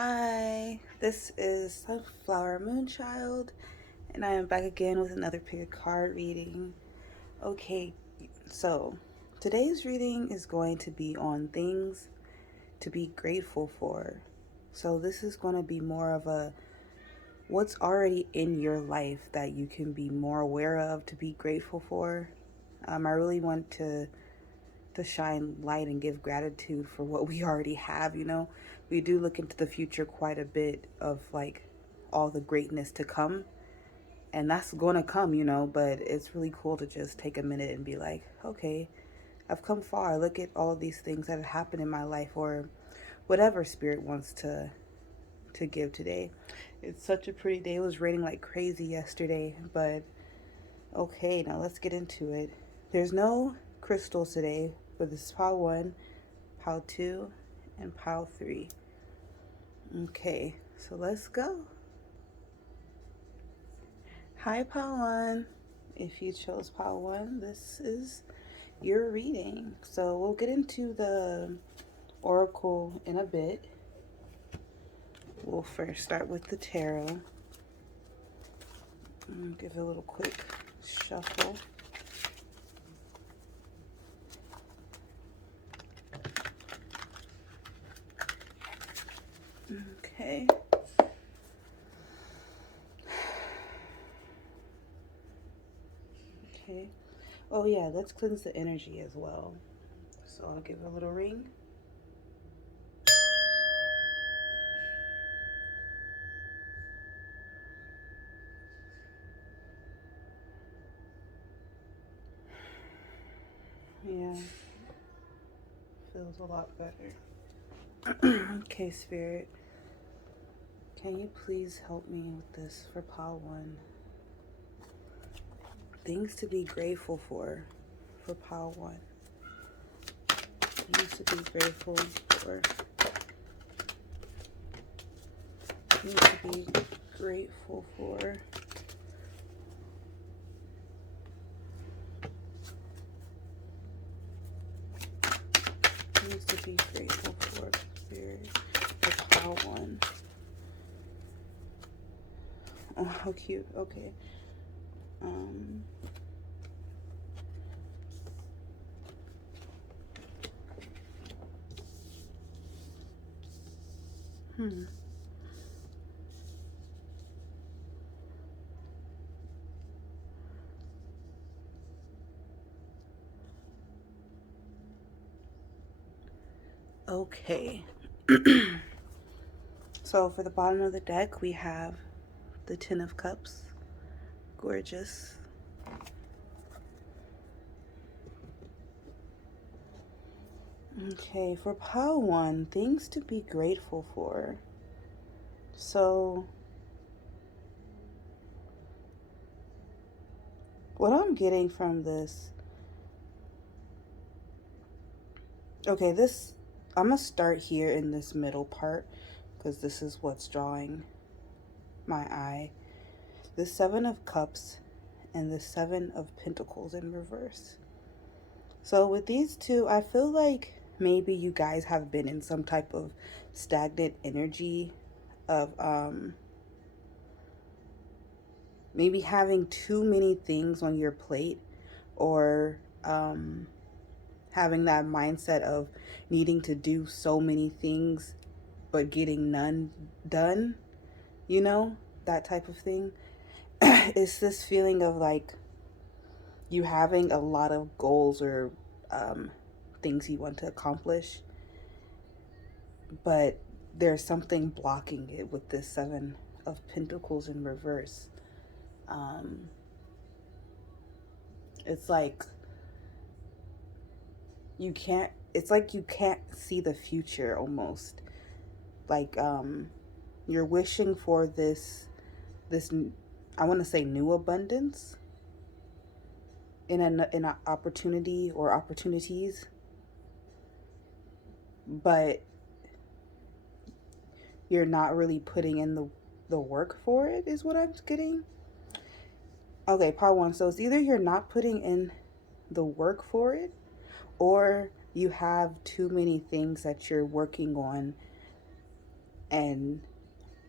Hi, this is Sunflower Moonchild, and I am back again with another pickacard reading. Okay, so today's reading is going to be on things to be grateful for. So this is going to be more of a what's already in your life that you can be more aware of to be grateful for. I really want to shine light and give gratitude for what we already have. We do look into the future quite a bit of like all the greatness to come, and that's going to come, but it's really cool to just take a minute and be like, okay, I've come far. Look at all of these things that have happened in my life, or whatever spirit wants to give today. It's such a pretty day. It was raining like crazy yesterday, but okay, now let's get into it. There's no crystals today, but this is pile 1, pile 2, and pile 3. Okay, so let's go. Hi, pile 1. If you chose pile 1, this is your reading. So we'll get into the oracle in a bit. We'll first start with the tarot. Give it a little quick shuffle. Okay. Okay. Oh yeah, let's cleanse the energy as well. So I'll give it a little ring. Yeah, feels a lot better. Okay, Spirit, can you please help me with this for pile 1? Things to be grateful for pile 1. Things to be grateful for. Things to be grateful for. Things to be grateful for, Spirit, for pile 1. Oh, how cute. Okay. Hmm. Okay. So for the bottom of the deck, we have the Ten of Cups. Gorgeous. Okay, for pile 1, things to be grateful for. So what I'm getting from this, okay, I'm going to start here in this middle part because this is what's drawing my eye. The 7 of Cups and the 7 of Pentacles in reverse. So with these two, I feel like maybe you guys have been in some type of stagnant energy of maybe having too many things on your plate, or having that mindset of needing to do so many things but getting none done, that type of thing. It's this feeling of like you having a lot of goals or things you want to accomplish, but there's something blocking it with this 7 of Pentacles in reverse. It's like it's like you can't see the future almost. Like you're wishing for this I want to say new abundance in an opportunity or opportunities, but you're not really putting in the work for it, is what I'm getting. Okay, part 1. So it's either you're not putting in the work for it, or you have too many things that you're working on and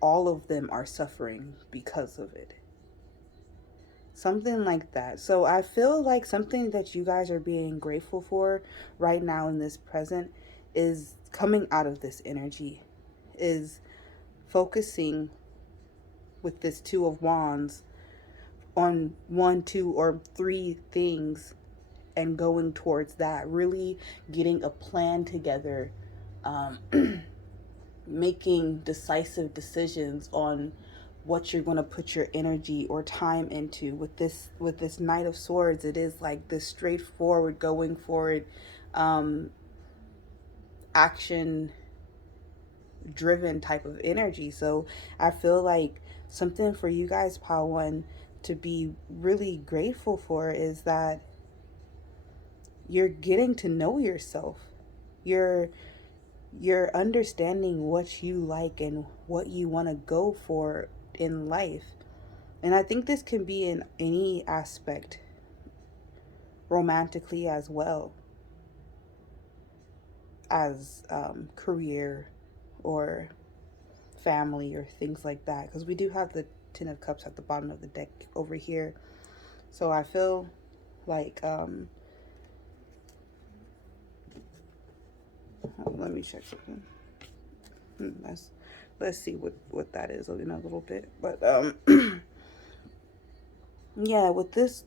all of them are suffering because of it. Something like that. So I feel like something that you guys are being grateful for right now in this present is coming out of this energy, is focusing with this Two of Wands on one, two, or three things and going towards that. Really getting a plan together, um, making decisive decisions on what you're going to put your energy or time into. With this Knight of Swords, it is like this straightforward, going forward, um, action driven type of energy. So I feel like something for you guys, Pile One, to be really grateful for is that you're getting to know yourself. You're you're understanding what you like and what you want to go for in life. And I think this can be in any aspect, romantically as well as career or family or things like that. Because we do have the Ten of Cups at the bottom of the deck over here. So I feel like, let me check something. Let's see what that is in a little bit. But yeah, with this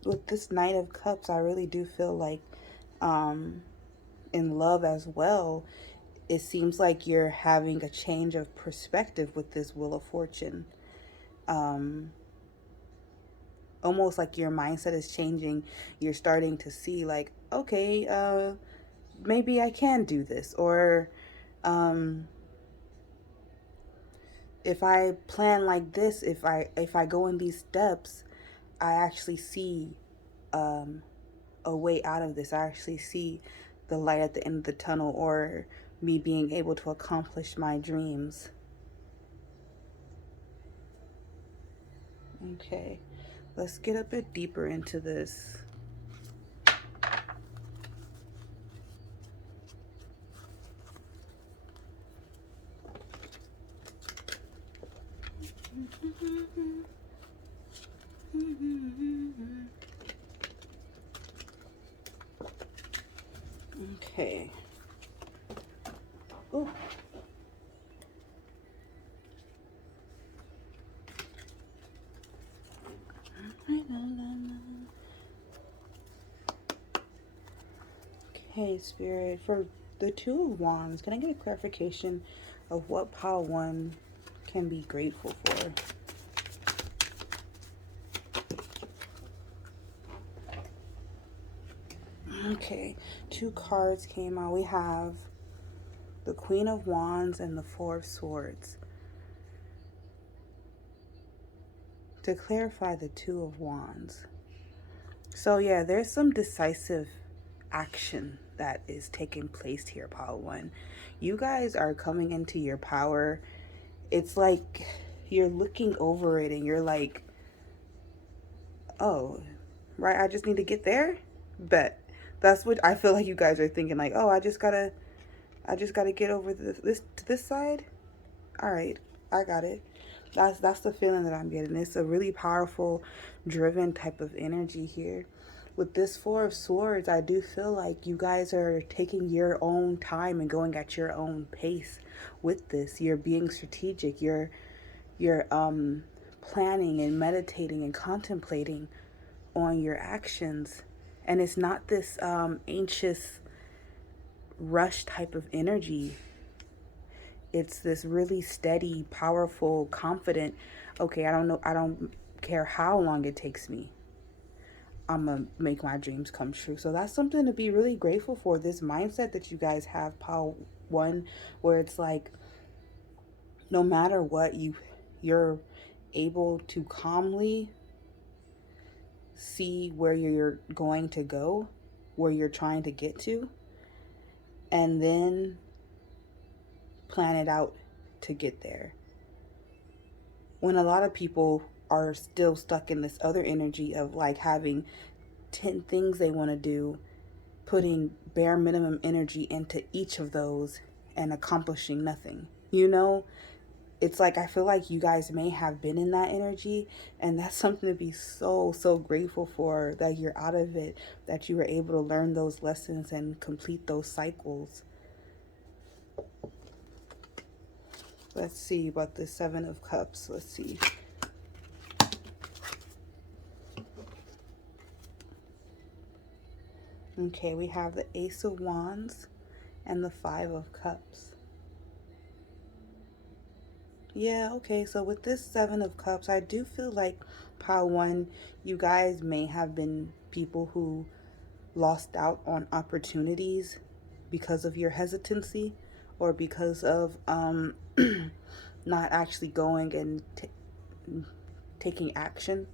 Knight of Cups, I really do feel like, um, in love as well, it seems like you're having a change of perspective with this Wheel of Fortune. Um, Almost like your mindset is changing. You're starting to see like, okay, maybe I can do this, or um, if I plan like this, if I go in these steps, I actually see um, a way out of this. I actually see the light at the end of the tunnel, or me being able to accomplish my dreams. Okay, let's get a bit deeper into this. Okay. Ooh. Okay, Spirit, for the Two of Wands, can I get a clarification of what Pile One can be grateful for? Okay, two cards came out. We have the Queen of Wands and the Four of Swords. To clarify the Two of Wands. So yeah, there's some decisive action that is taking place here, Pile One. You guys are coming into your power. It's like you're looking over it and you're like, oh, right, I just need to get there. But that's what I feel like you guys are thinking, like, oh, I just gotta get over this to this side. All right, I got it. That's the feeling that I'm getting. It's a really powerful, driven type of energy here. With this Four of Swords, I do feel like you guys are taking your own time and going at your own pace with this. You're being strategic. You're planning and meditating and contemplating on your actions. And it's not this anxious rush type of energy. It's this really steady, powerful, confident, okay, I don't care how long it takes me. I'm gonna make my dreams come true. So that's something to be really grateful for. This mindset that you guys have, Pile One, where it's like, no matter what, you're able to calmly see where you're going to go, where you're trying to get to, and then plan it out to get there. When a lot of people are still stuck in this other energy of like having 10 things they want to do, putting bare minimum energy into each of those and accomplishing nothing. You know, it's like I feel like you guys may have been in that energy, and that's something to be so grateful for, that you're out of it, that you were able to learn those lessons and complete those cycles. Let's see about the Seven of Cups. Let's see. Okay, we have the Ace of Wands and the Five of Cups. Yeah, okay, so with this Seven of Cups, I do feel like pile one, you guys may have been people who lost out on opportunities because of your hesitancy, or because of not actually going and taking action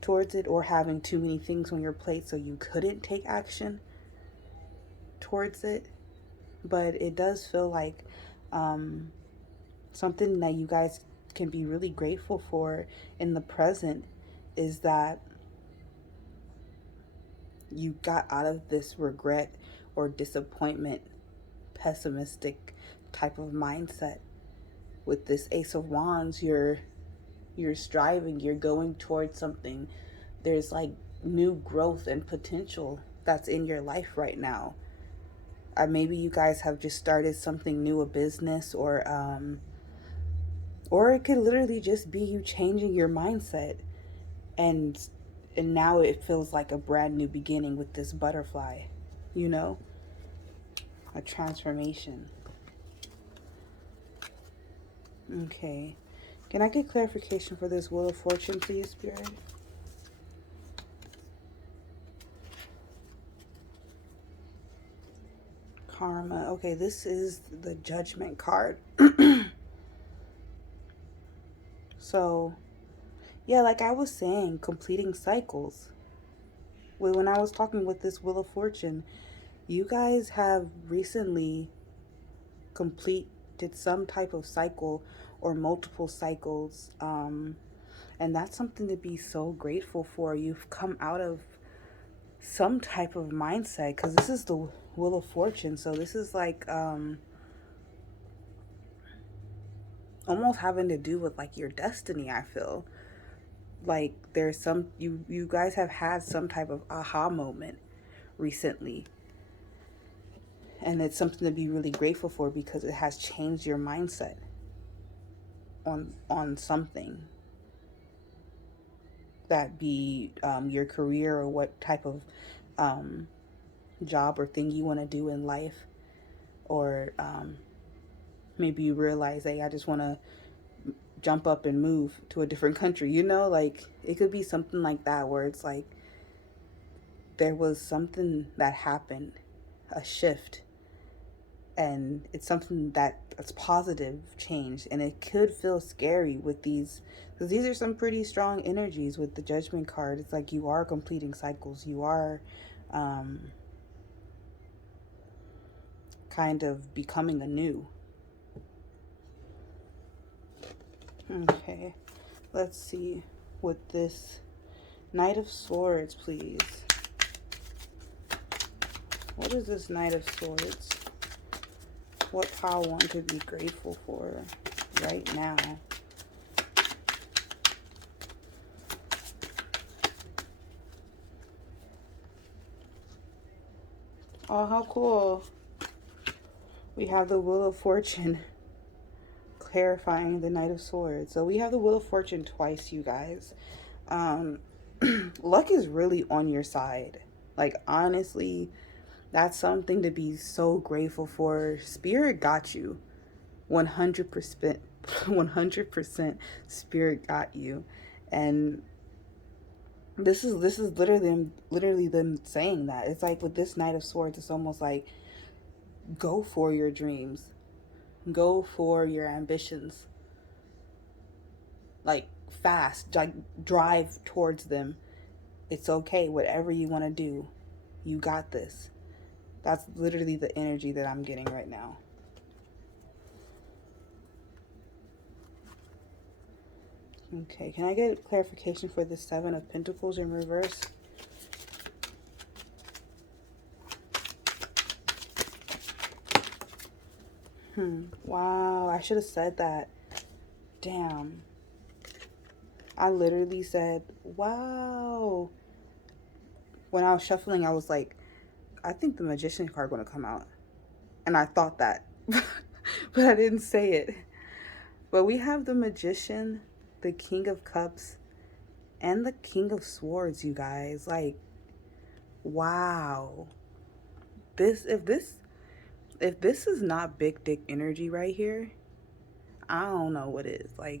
towards it, or having too many things on your plate so you couldn't take action towards it. But it does feel like something that you guys can be really grateful for in the present is that you got out of this regret or disappointment, pessimistic type of mindset. With this Ace of Wands, you're striving, you're going towards something. There's like new growth and potential that's in your life right now. Maybe you guys have just started something new, a business, or it could literally just be you changing your mindset, and now it feels like a brand new beginning with this butterfly, you know, a transformation. Okay, can I get clarification for this Wheel of Fortune, please, Spirit? Karma. Okay, this is the Judgment card. So yeah, like I was saying, completing cycles. When I was talking with this Wheel of Fortune, you guys have recently completed some type of cycle or multiple cycles, and that's something to be so grateful for. You've come out of some type of mindset, because this is the Wheel of Fortune, so this is like almost having to do with like your destiny. I feel like there's some, you guys have had some type of aha moment recently, and it's something to be really grateful for, because it has changed your mindset on something, that be your career, or what type of job or thing you want to do in life, or maybe you realize, hey, I just want to jump up and move to a different country, you know, like it could be something like that, where it's like there was something that happened, a shift, and it's something that's positive change. And it could feel scary with these, because these are some pretty strong energies with the Judgment card. It's like you are completing cycles, you are kind of becoming anew. Okay, let's see with this Knight of Swords, please. What is this Knight of Swords? What pile one could be grateful for right now? Oh, how cool. We have the Wheel of Fortune clarifying the Knight of Swords. So we have the Wheel of Fortune twice, you guys. Luck is really on your side. Like, honestly, that's something to be so grateful for. Spirit got you. 100%. 100% Spirit got you. And this is literally them saying that. It's like with this Knight of Swords, it's almost like, go for your dreams. Go for your ambitions. Like, fast, like drive towards them. It's okay, whatever you want to do, you got this. That's literally the energy that I'm getting right now. Okay, can I get clarification for the Seven of Pentacles in reverse? Wow, I should have said that. Damn. I literally said, wow. When I was shuffling, I was like, I think the Magician card going to come out. And I thought that. But I didn't say it. But we have the Magician, the King of Cups, and the King of Swords, you guys. Like, wow. If this is not big dick energy right here, I don't know what is. Like,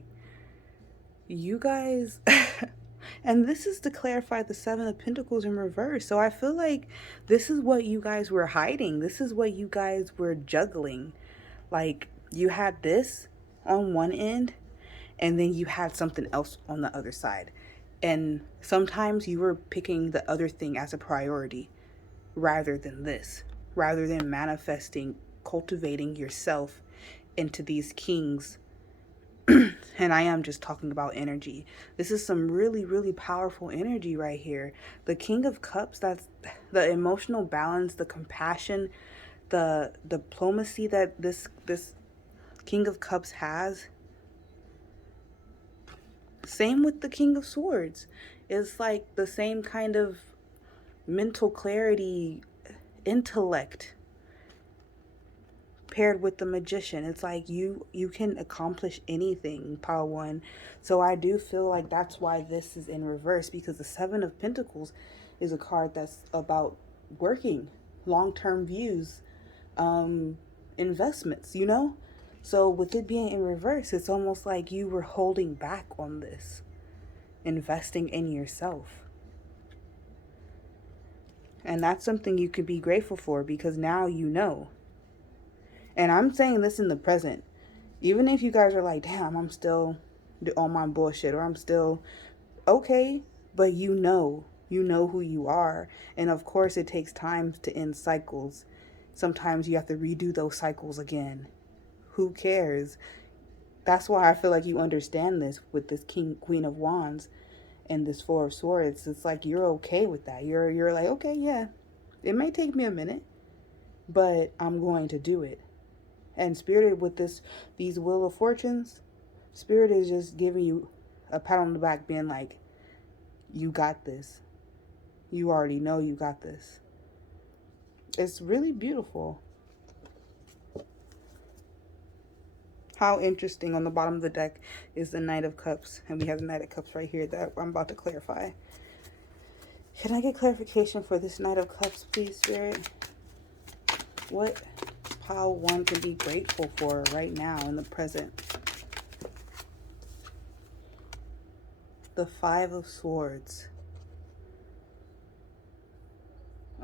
you guys and this is to clarify the Seven of Pentacles in reverse. So I feel like this is what you guys were hiding. This is what you guys were juggling. Like, you had this on one end, and then you had something else on the other side. And sometimes you were picking the other thing as a priority rather than this, rather than manifesting, cultivating yourself into these kings. And I am just talking about energy. This is some really, really powerful energy right here. The King of Cups, that's the emotional balance, the compassion, the diplomacy that this King of Cups has. Same with the King of Swords. It's like the same kind of mental clarity, intellect paired with the Magician. It's like you can accomplish anything, Power One. So I do feel like that's why this is in reverse, because the Seven of Pentacles is a card that's about working, long-term views, investments, you know? So with it being in reverse, it's almost like you were holding back on this, investing in yourself. And that's something you could be grateful for, because now you know. And I'm saying this in the present. Even if you guys are like, damn, I'm still on my bullshit, or I'm still okay, but you know who you are. And of course, it takes time to end cycles. Sometimes you have to redo those cycles again. Who cares? That's why I feel like you understand this with this Queen of Wands and this Four of Swords. It's like you're okay with that. You're like, okay, yeah, it may take me a minute, but I'm going to do it. And Spirit, with these Wheel of Fortunes, Spirit is just giving you a pat on the back, being like, you got this. You already know you got this. It's really beautiful. How interesting. On the bottom of the deck is the Knight of Cups. And we have the Knight of Cups right here that I'm about to clarify. Can I get clarification for this Knight of Cups, please, Spirit? What Power One can be grateful for right now in the present? The Five of Swords.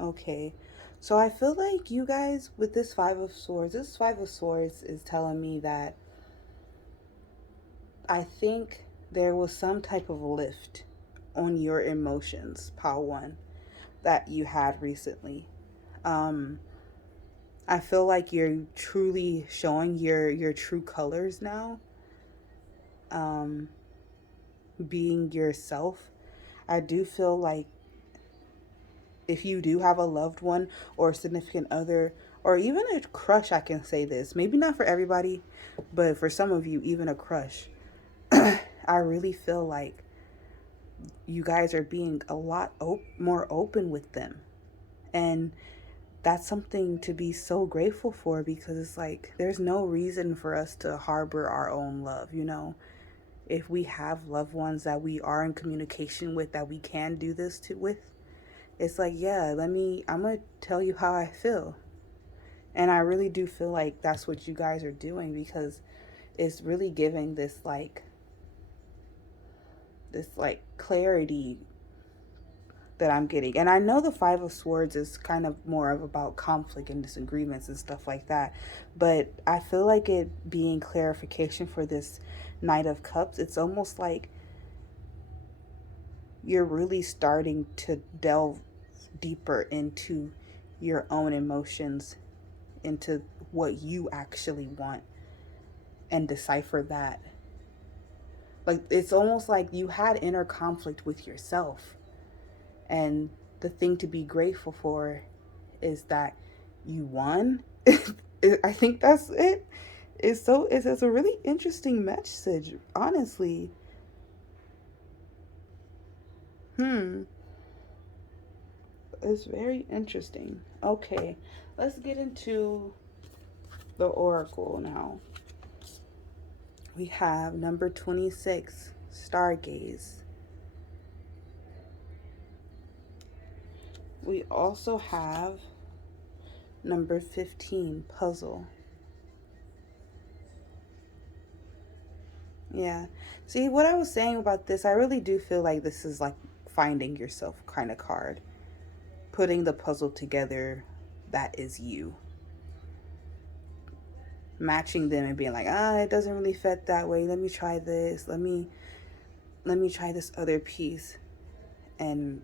Okay. So I feel like you guys, with this Five of Swords is telling me that I think there was some type of lift on your emotions, Power One, that you had recently. I feel like you're truly showing your true colors now. Being yourself. I do feel like if you do have a loved one or a significant other, or even a crush, I can say this. Maybe not for everybody, but for some of you, even a crush. I really feel like you guys are being a lot more open with them. And that's something to be so grateful for, because it's like there's no reason for us to harbor our own love, you know? If we have loved ones that we are in communication with, that we can do this with, it's like, yeah, I'm going to tell you how I feel. And I really do feel like that's what you guys are doing, because it's really giving this clarity that I'm getting. And I know the Five of Swords is kind of more of about conflict and disagreements and stuff like that. But I feel like it being clarification for this Knight of Cups, it's almost like you're really starting to delve deeper into your own emotions, into what you actually want, and decipher that. Like, it's almost like you had inner conflict with yourself. And the thing to be grateful for is that you won. I think that's it. it's a really interesting message, honestly. Hmm. It's very interesting. Okay, let's get into the oracle now. We have number 26, Stargaze. We also have number 15, Puzzle. Yeah. See, what I was saying about this, I really do feel like this is like finding yourself kind of card. Putting the puzzle together that is you. Matching them and being like, it doesn't really fit that way. Let me try this. Let me try this other piece, and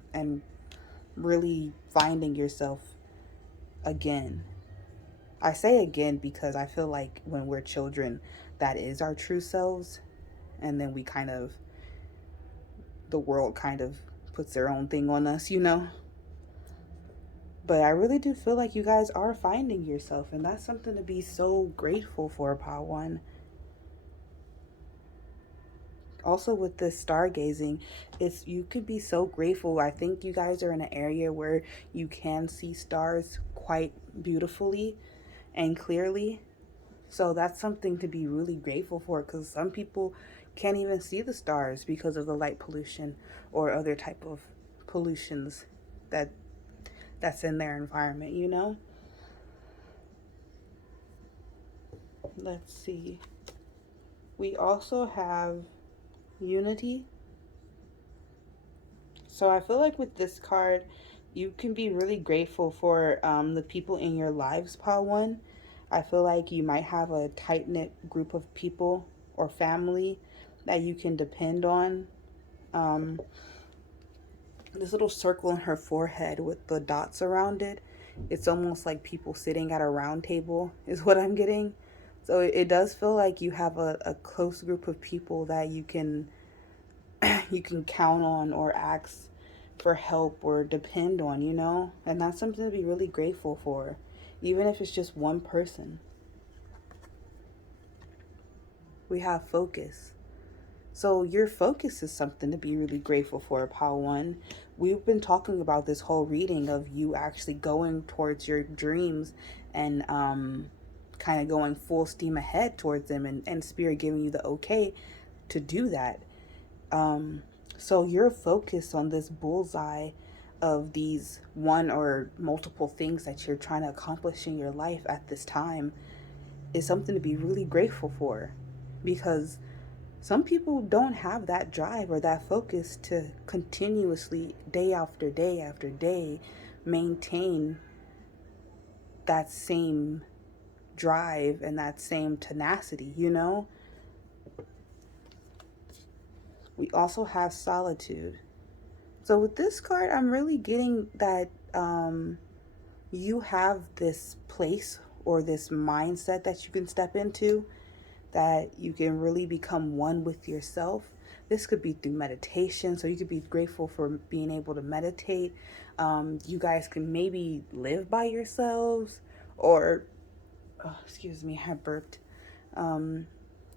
really finding yourself again. I say again because I feel like when we're children, that is our true selves, and then we kind of, the world kind of puts their own thing on us, you know? But I really do feel like you guys are finding yourself, and that's something to be so grateful for, Part 1. Also, with this stargazing, it's, you could be so grateful. I think you guys are in an area where you can see stars quite beautifully and clearly. So that's something to be really grateful for, because some people can't even see the stars because of the light pollution or other type of pollutions that that's in their environment, you know? Let's see. We also have unity. So I feel like with this card, you can be really grateful for the people in your lives, Pile 1. I feel like you might have a tight-knit group of people or family that you can depend on. Um, this little circle in her forehead with the dots around it, it's almost like people sitting at a round table is what I'm getting. So it does feel like you have a close group of people that you can you can count on or ask for help or depend on, you know? And that's something to be really grateful for, even if it's just one person. We have focus. So your focus is something to be really grateful for, Pile 1. We've been talking about this whole reading of you actually going towards your dreams and kind of going full steam ahead towards them, and Spirit giving you the okay to do that. So you're focused on this bullseye of these one or multiple things that you're trying to accomplish in your life at this time is something to be really grateful for, because some people don't have that drive or that focus to continuously, day after day after day, maintain that same drive and that same tenacity, you know? We also have solitude. So with this card, I'm really getting that you have this place or this mindset that you can step into, that you can really become one with yourself. This could be through meditation, so you could be grateful for being able to meditate. You guys can maybe live by yourselves, or, oh, excuse me, I burped. Um,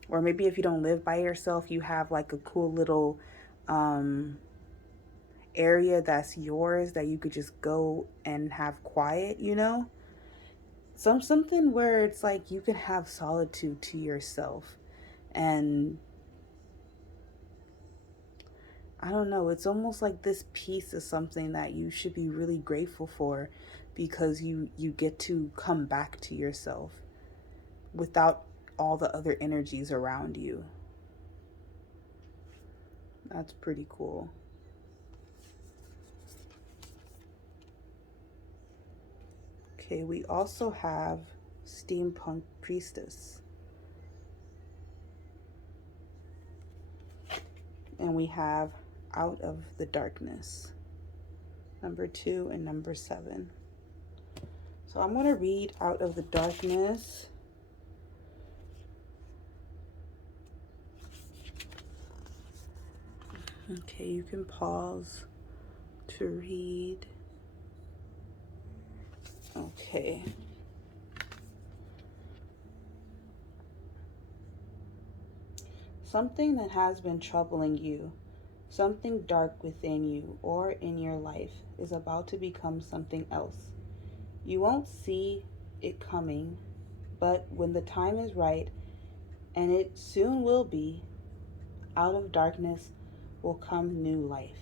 or maybe if you don't live by yourself, you have like a cool little area that's yours that you could just go and have quiet, you know? Something where it's like you can have solitude to yourself. And I don't know, it's almost like this peace is something that you should be really grateful for, because you get to come back to yourself without all the other energies around you. That's pretty cool. Okay, we also have Steampunk Priestess. And we have Out of the Darkness, number 2 and number 7. So I'm going to read Out of the Darkness. Okay, you can pause to read. Okay. Something that has been troubling you, something dark within you or in your life, is about to become something else. You won't see it coming, but when the time is right, and it soon will be, out of darkness will come new life.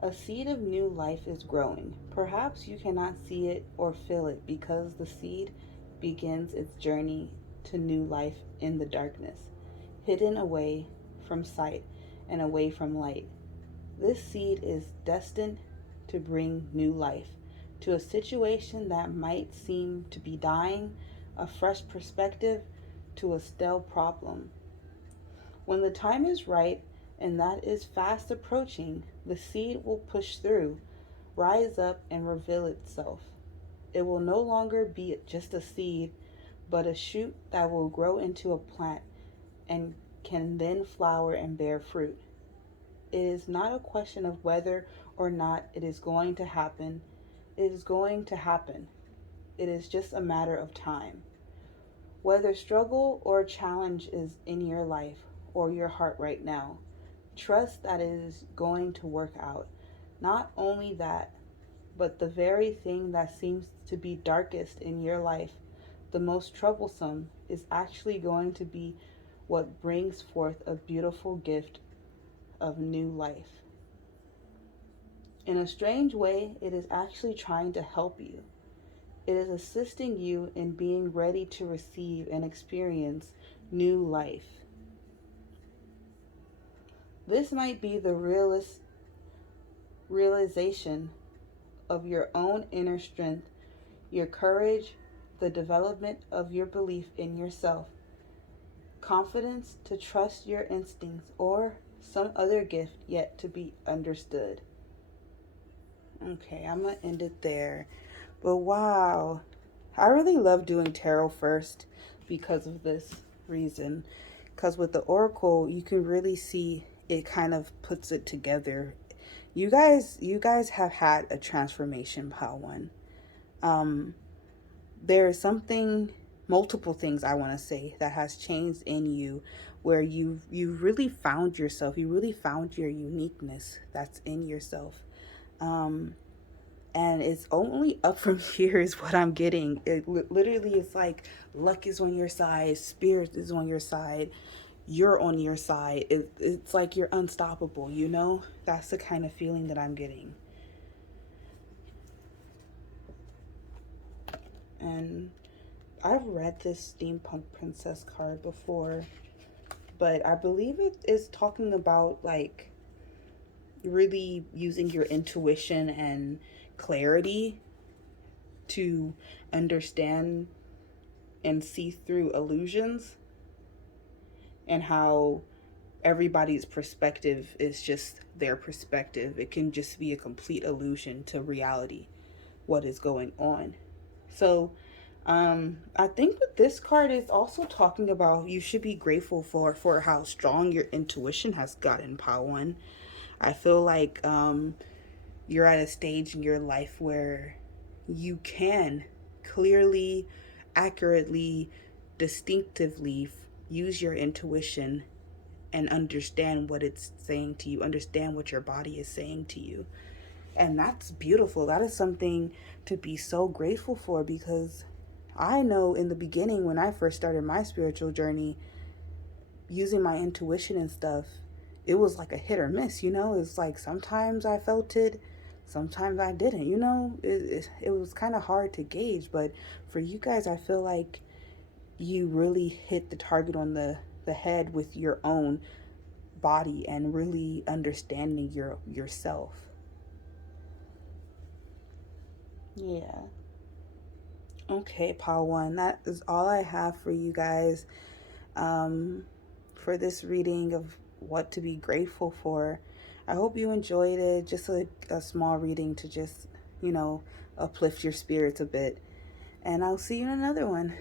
A seed of new life is growing. Perhaps you cannot see it or feel it because the seed begins its journey to new life in the darkness, hidden away from sight and away from light. This seed is destined to bring new life to a situation that might seem to be dying, a fresh perspective to a stale problem. When the time is right, and that is fast approaching, the seed will push through, rise up, and reveal itself. It will no longer be just a seed, but a shoot that will grow into a plant and can then flower and bear fruit. It is not a question of whether or not it is going to happen. It is going to happen. It is just a matter of time. Whether struggle or challenge is in your life or your heart right now, trust that it is going to work out. Not only that, but the very thing that seems to be darkest in your life, the most troublesome, is actually going to be what brings forth a beautiful gift of new life. In a strange way, it is actually trying to help you. It is assisting you in being ready to receive and experience new life. This might be the realization of your own inner strength, your courage, the development of your belief in yourself, confidence to trust your instincts, or some other gift yet to be understood. Okay, I'm going to end it there. But wow, I really love doing tarot first because of this reason. Because with the oracle, you can really see it kind of puts it together. You guys have had a transformation, Pal One. Um, there is something, multiple things I want to say that has changed in you, where you really found yourself. You really found your uniqueness that's in yourself. Um, and it's only up from here is what I'm getting. It literally is like luck is on your side, spirit is on your side, you're on your side. It's like you're unstoppable, you know? That's the kind of feeling that I'm getting. And I've read this steampunk princess card before, but I believe it is talking about like really using your intuition and clarity to understand and see through illusions, and how everybody's perspective is just their perspective. It can just be a complete illusion to reality, what is going on. So, I think with this card is also talking about you should be grateful for how strong your intuition has gotten, Pawan. I feel like you're at a stage in your life where you can clearly, accurately, distinctively use your intuition and understand what it's saying to you, understand what your body is saying to you. And that's beautiful. That is something to be so grateful for, because I know in the beginning when I first started my spiritual journey, using my intuition and stuff, it was like a hit or miss, you know? It's like sometimes I felt it, sometimes I didn't, you know? It was kind of hard to gauge, but for you guys, I feel like you really hit the target on the head with your own body and really understanding yourself. Yeah. Okay, Paul One, that is all I have for you guys um, for this reading of what to be grateful for. I hope you enjoyed it. Just a small reading to just, uplift your spirits a bit. And I'll see you in another one.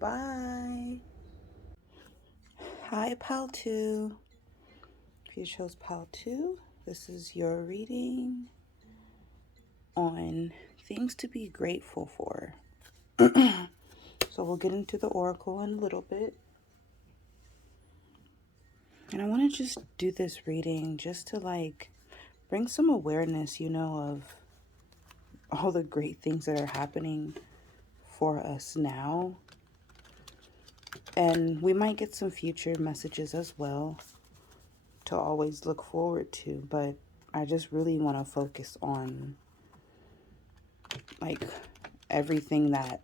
Bye. Hi, Pal 2. If you chose Pal 2, this is your reading on things to be grateful for. So we'll get into the oracle in a little bit. And I want to just do this reading just to like bring some awareness, of all the great things that are happening for us now. And we might get some future messages as well to always look forward to, but I just really want to focus on like everything that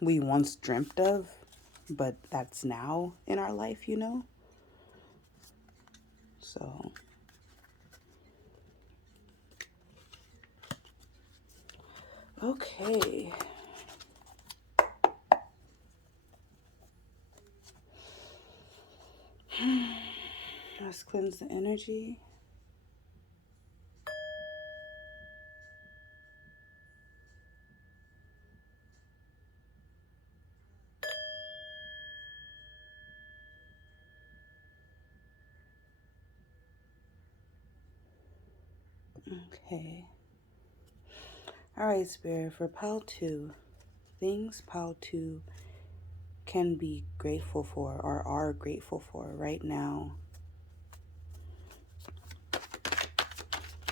we once dreamt of, but that's now in our life, So, okay. Let's cleanse the energy. Okay. All right, Spirit, for pile 2, things pile 2 can be grateful for or are grateful for right now.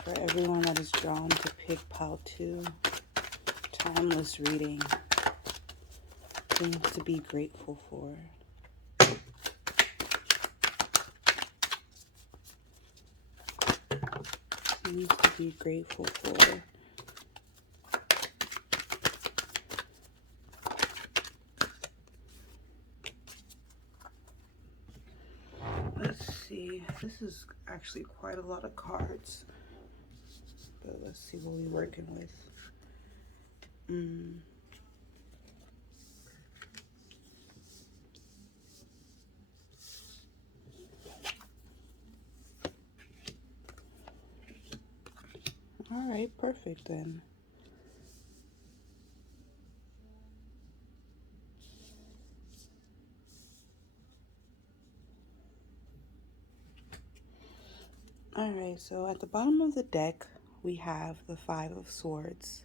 For everyone that is drawn to pick pile 2, timeless reading, things to be grateful for. Things to be grateful for. Let's see. This is actually quite a lot of cards. But let's see what we're working with. All right, perfect then. All right, so at the bottom of the deck, we have the 5 of Swords.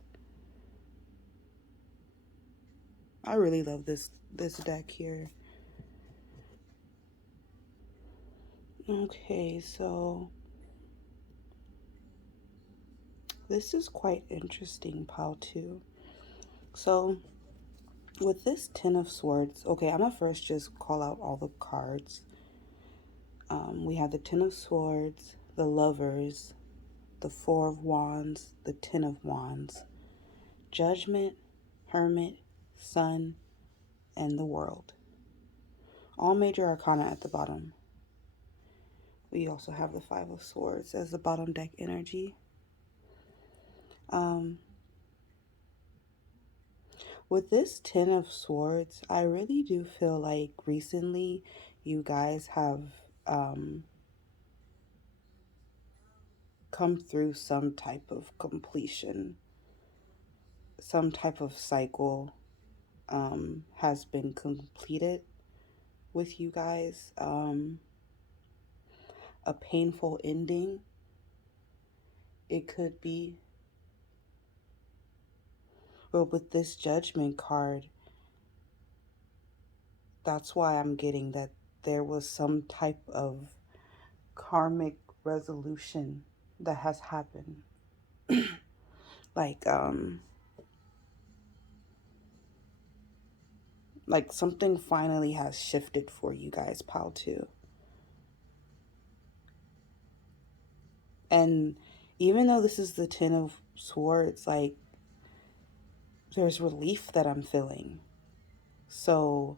I really love this deck here. Okay, so this is quite interesting, pile 2. So with this 10 of Swords, okay, I'm gonna first just call out all the cards. We have the 10 of Swords, the Lovers, the 4 of Wands, the 10 of Wands, Judgment, Hermit, Sun, and the World. All major arcana at the bottom. We also have the 5 of Swords as the bottom deck energy. With this 10 of Swords, I really do feel like recently you guys have come through some type of completion. Some type of cycle has been completed with you guys. A painful ending. It could be. But with this Judgment card, that's why I'm getting that there was some type of karmic resolution that has happened. like like something finally has shifted for you guys, pile 2. And even though this is the 10 of Swords, like there's relief that I'm feeling. So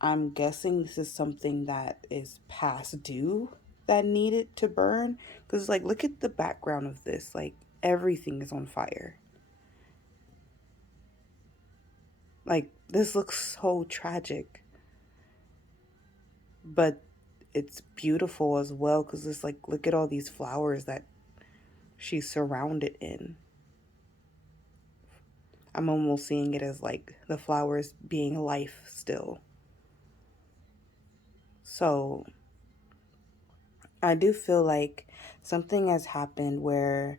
I'm guessing this is something that is past due that needed to burn. Because, like, look at the background of this. Like, everything is on fire. Like, this looks so tragic. But it's beautiful as well. Because it's like, look at all these flowers that she's surrounded in. I'm almost seeing it as, like, the flowers being life still. So I do feel like something has happened where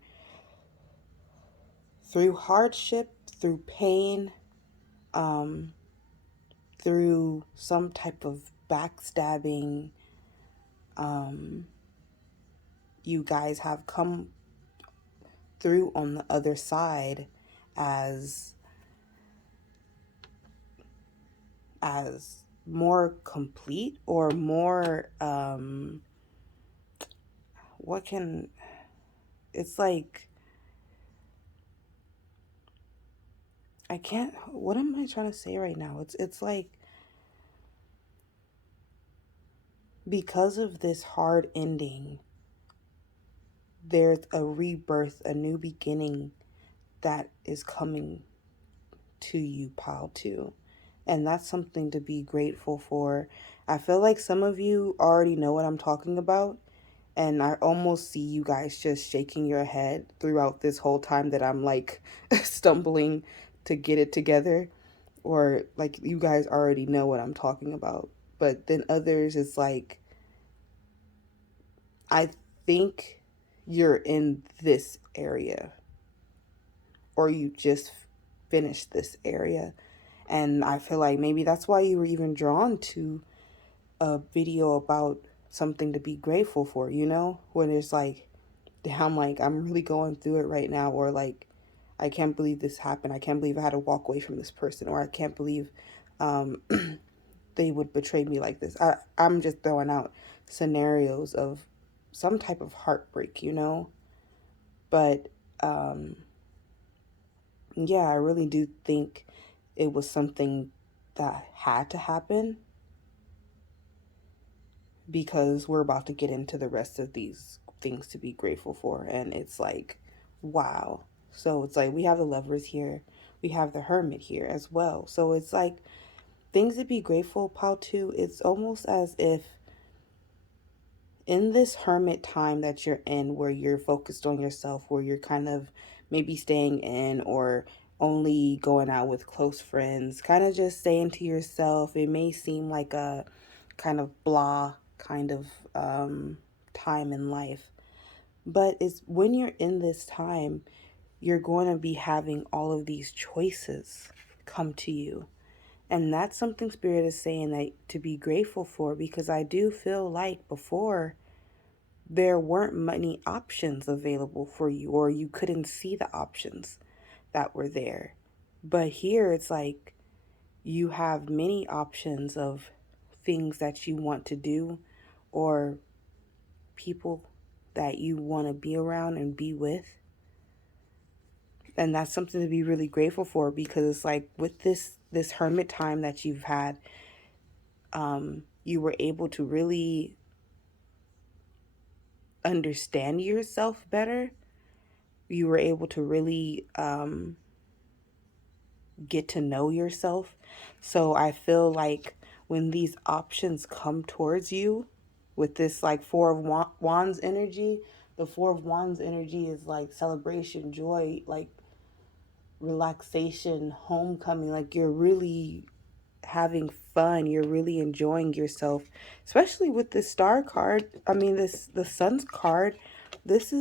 through hardship, through pain, through some type of backstabbing you guys have come through on the other side as more complete or more what can it's like I can't what am I trying to say right now? It's like because of this hard ending, there's a rebirth, a new beginning that is coming to you, pile two. And that's something to be grateful for. I feel like some of you already know what I'm talking about. And I almost see you guys just shaking your head throughout this whole time that I'm like stumbling to get it together. Or like you guys already know what I'm talking about. But then others, it's like, I think you're in this area or you just finished this area. And I feel like maybe that's why you were even drawn to a video about something to be grateful for, you know? When it's like, damn, like I'm really going through it right now, or like, I can't believe this happened. I can't believe I had to walk away from this person, or I can't believe um, they would betray me like this. I'm just throwing out scenarios of some type of heartbreak, you know? But um, yeah, I really do think it was something that had to happen because we're about to get into the rest of these things to be grateful for. And it's like, wow. So it's like we have the lovers here, we have the hermit here as well. So it's like things to be grateful about too. It's almost as if in this hermit time that you're in, where you're focused on yourself, where you're kind of maybe staying in or only going out with close friends, kind of just staying to yourself. It may seem like a kind of blah kind of time in life, but it's when you're in this time, you're going to be having all of these choices come to you. And that's something Spirit is saying that to be grateful for, because I do feel like before there weren't many options available for you, or you couldn't see the options that were there. But here it's like you have many options of things that you want to do, or people that you want to be around and be with. And that's something to be really grateful for, because it's like with this hermit time that you've had, you were able to really understand yourself better. You were able to really get to know yourself. So I feel like when these options come towards you with this like Four of Wands energy, the Four of Wands energy is like celebration, joy, like relaxation, homecoming. Like you're really having fun, you're really enjoying yourself, especially with the star card. I mean, the sun's card. This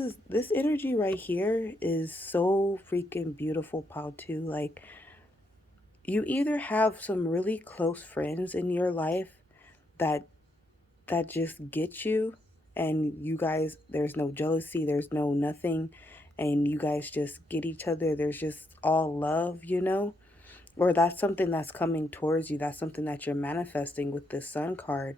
energy right here is so freaking beautiful, pal, too. Like, you either have some really close friends in your life that just get you, and you guys, there's no jealousy, there's no nothing, and you guys just get each other, there's just all love, you know? Or that's something that's coming towards you, that's something that you're manifesting with this sun card.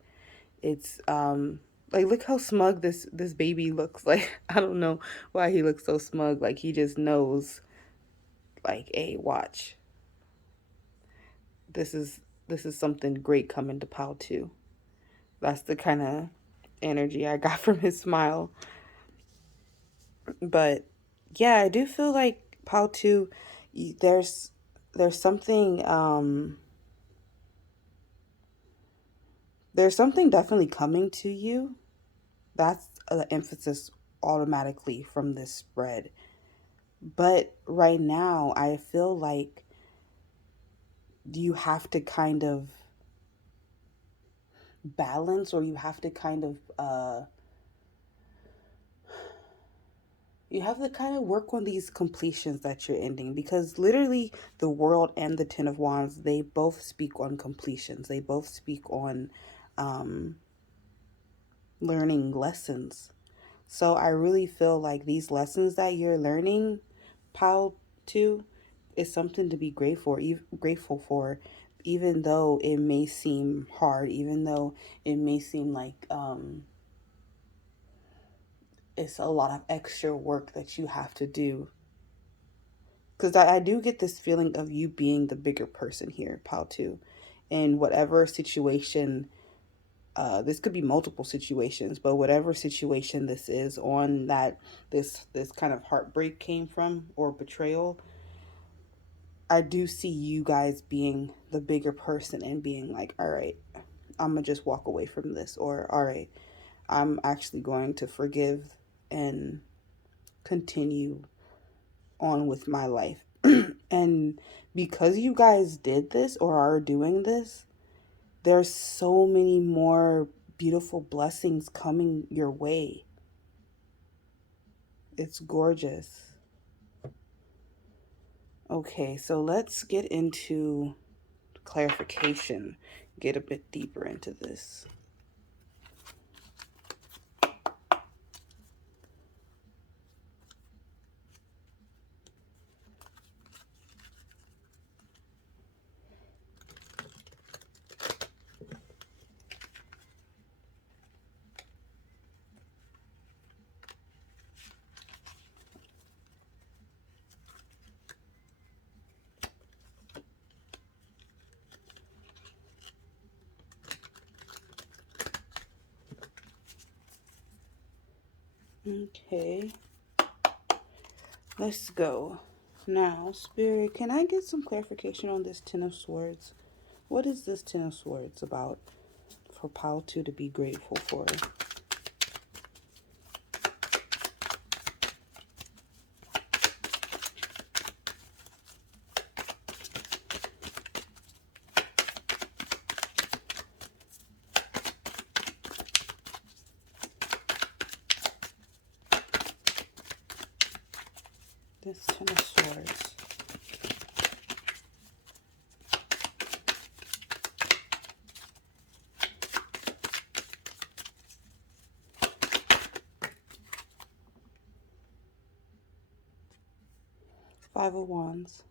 It's like, look how smug this baby looks. Like, I don't know why he looks so smug. Like, he just knows, like, hey, watch, this is something great coming to pile two. That's the kind of energy I got from his smile. But yeah, I do feel like pile two, there's something there's something definitely coming to you. That's the emphasis automatically from this spread. But right now, I feel like you have to kind of balance, or you have to kind of you have to kind of work on these completions that you're ending, because literally the world and the Ten of Wands, they both speak on completions. They both speak on learning lessons. So I really feel like these lessons that you're learning, Pal 2, is something to be grateful for, even though it may seem hard, even though it may seem like it's a lot of extra work that you have to do. Because I do get this feeling of you being the bigger person here, Pal 2, in whatever situation. This could be multiple situations, but whatever situation this is on that this kind of heartbreak came from, or betrayal, I do see you guys being the bigger person and being like, all right, I'm gonna just walk away from this, or all right, I'm actually going to forgive and continue on with my life. And because you guys did this or are doing this, there's so many more beautiful blessings coming your way. It's gorgeous. Okay, so let's get into clarification, get a bit deeper into this. Okay, let's go. Now, Spirit, can I get some clarification on this Ten of Swords? What is this Ten of Swords about for Pile 2 to be grateful for? This Ten of Swords. Five of Wands.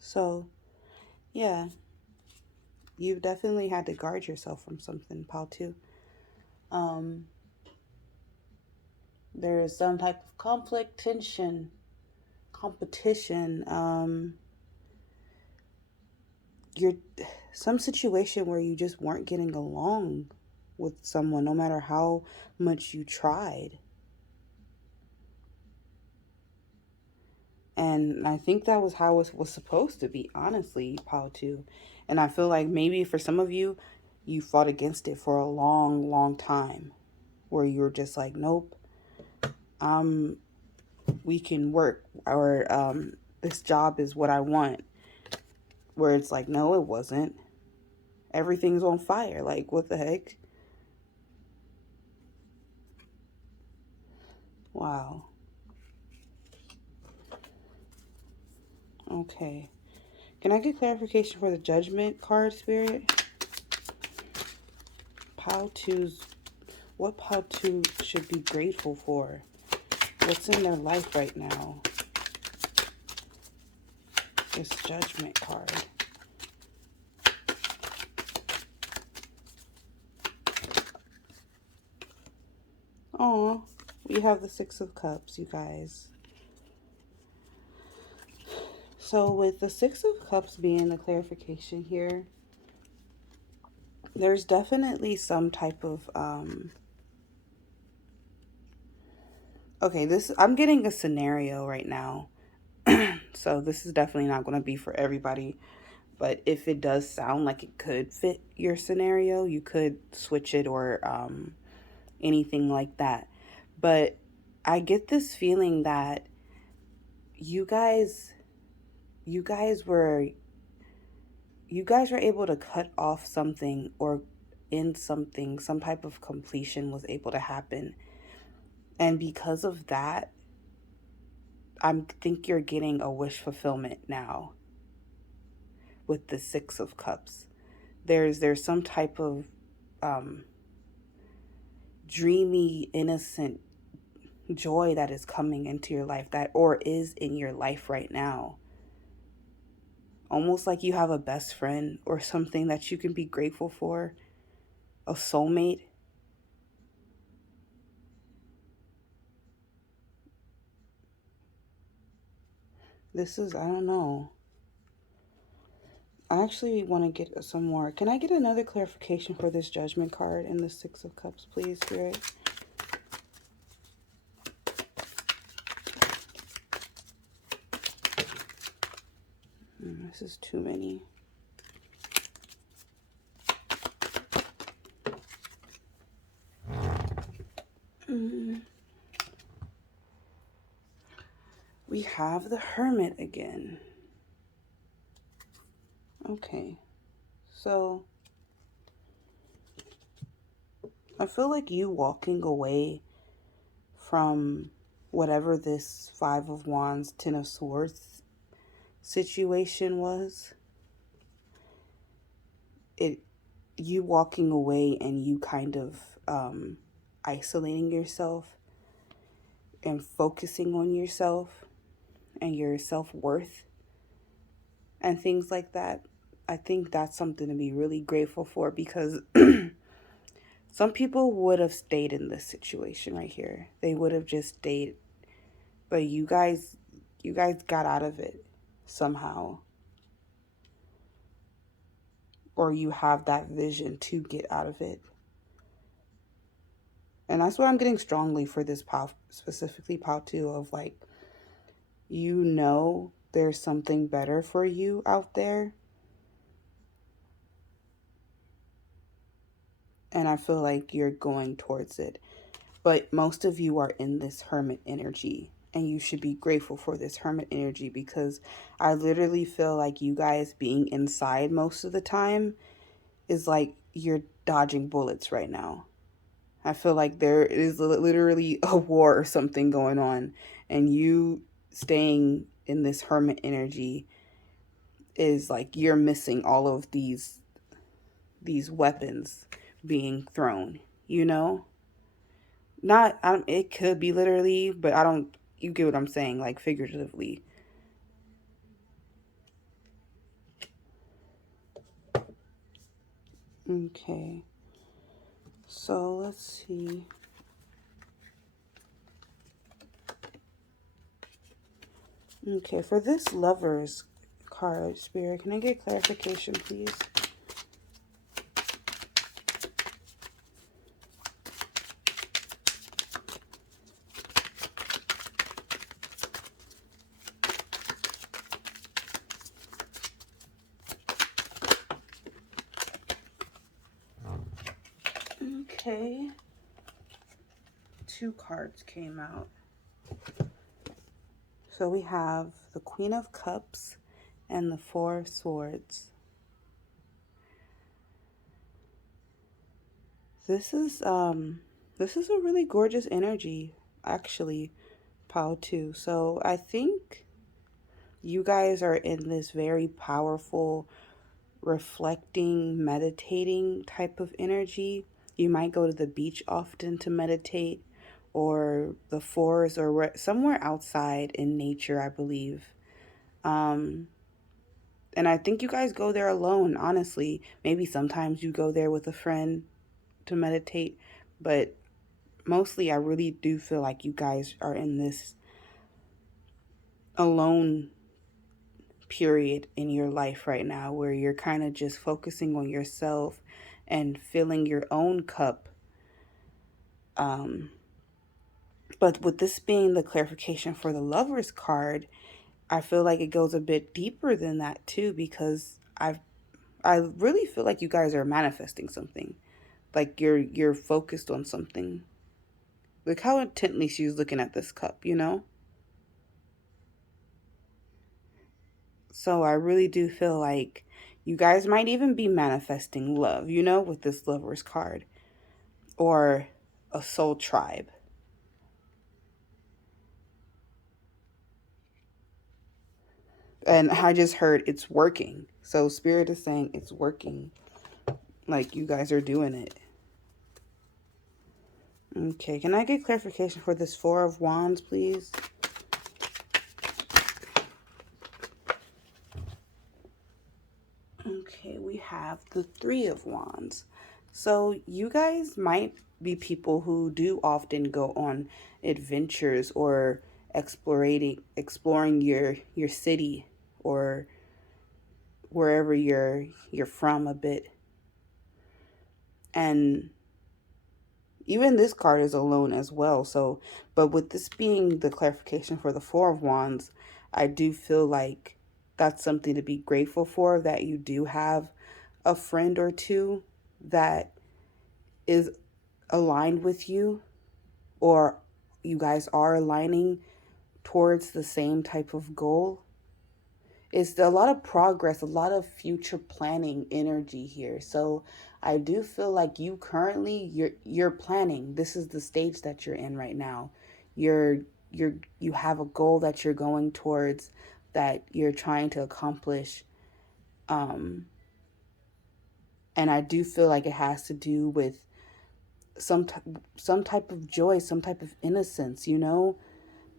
So, yeah, you've definitely had to guard yourself from something, Pal 2. There is some type of conflict, tension, competition, you're some situation where you just weren't getting along with someone no matter how much you tried. And I think that was how it was supposed to be, honestly, Pal 2. And I feel like maybe for some of you, you fought against it for a long, long time, where you were just like, nope, we can work, or this job is what I want. Where it's like, no, it wasn't. Everything's on fire. Like, what the heck? Wow. Okay. Can I get clarification for the Judgment card, Spirit? Pile 2's... What Pile 2 should be grateful for? What's in their life right now? This Judgment card. Aw. We have the Six of Cups, you guys. So with the Six of Cups being the clarification here, there's definitely some type of okay, I'm getting a scenario right now. So this is definitely not going to be for everybody, but if it does sound like it could fit your scenario, you could switch it, or anything like that. But I get this feeling that you guys were able to cut off something, or end something, some type of completion was able to happen. And because of that, I think you're getting a wish fulfillment now with the Six of Cups. There's some type of dreamy, innocent joy that is coming into your life, that or is in your life right now. Almost like you have a best friend or something that you can be grateful for, a soulmate. This is, I don't know. I actually want to get some more. Can I get another clarification for this Judgment card and the Six of Cups, please, Spirit? This is too many. We have the Hermit again. Okay. So, I feel like you walking away from whatever this Five of Wands, Ten of Swords situation was. You walking away and you kind of isolating yourself and focusing on yourself and your self-worth and things like that. I think that's something to be really grateful for, because some people would have stayed in this situation right here. They would have just stayed. But you guys got out of it somehow. Or you have that vision to get out of it. And that's what I'm getting strongly for this pile, specifically pile 2, of like, you know there's something better for you out there. And I feel like you're going towards it. But most of you are in this Hermit energy. And you should be grateful for this Hermit energy, because I literally feel like you guys being inside most of the time is like you're dodging bullets right now. I feel like there is literally a war or something going on. And you staying in this Hermit energy is like you're missing all of these weapons being thrown, you know? Not, it could be literally, but I don't, you get what I'm saying, like figuratively. Okay. So let's see. Okay, for this Lovers card, Spirit, can I get clarification, please? Okay. 2 cards came out. So we have the Queen of Cups and the Four of Swords. This is a really gorgeous energy, actually, Pile 2. So I think you guys are in this very powerful, reflecting, meditating type of energy. You might go to the beach often to meditate, or the forest, or somewhere outside in nature, I believe. And I think you guys go there alone, honestly. Maybe sometimes you go there with a friend to meditate, but mostly I really do feel like you guys are in this alone period in your life right now, where you're kind of just focusing on yourself and filling your own cup. But with this being the clarification for the Lovers card, I feel like it goes a bit deeper than that too, because I really feel like you guys are manifesting something. Like you're focused on something. Look how intently she's looking at this cup, you know? So I really do feel like you guys might even be manifesting love, you know, with this Lovers card. Or a soul tribe. And I just heard it's working. So Spirit is saying it's working. Like you guys are doing it. Okay, can I get clarification for this Four of Wands, please? Okay, we have the Three of Wands. So you guys might be people who do often go on adventures or exploring your city or wherever you're from a bit. And even this card is alone as well. So, but with this being the clarification for the Four of Wands, I do feel like that's something to be grateful for, that you do have a friend or two that is aligned with you, or you guys are aligning towards the same type of goal. It's a lot of progress, a lot of future planning energy here. So I do feel like you currently you're planning. This is the stage that you're in right now. You're you have a goal that you're going towards, that you're trying to accomplish. Um and I do feel like it has to do with some some type of joy, some type of innocence, you know?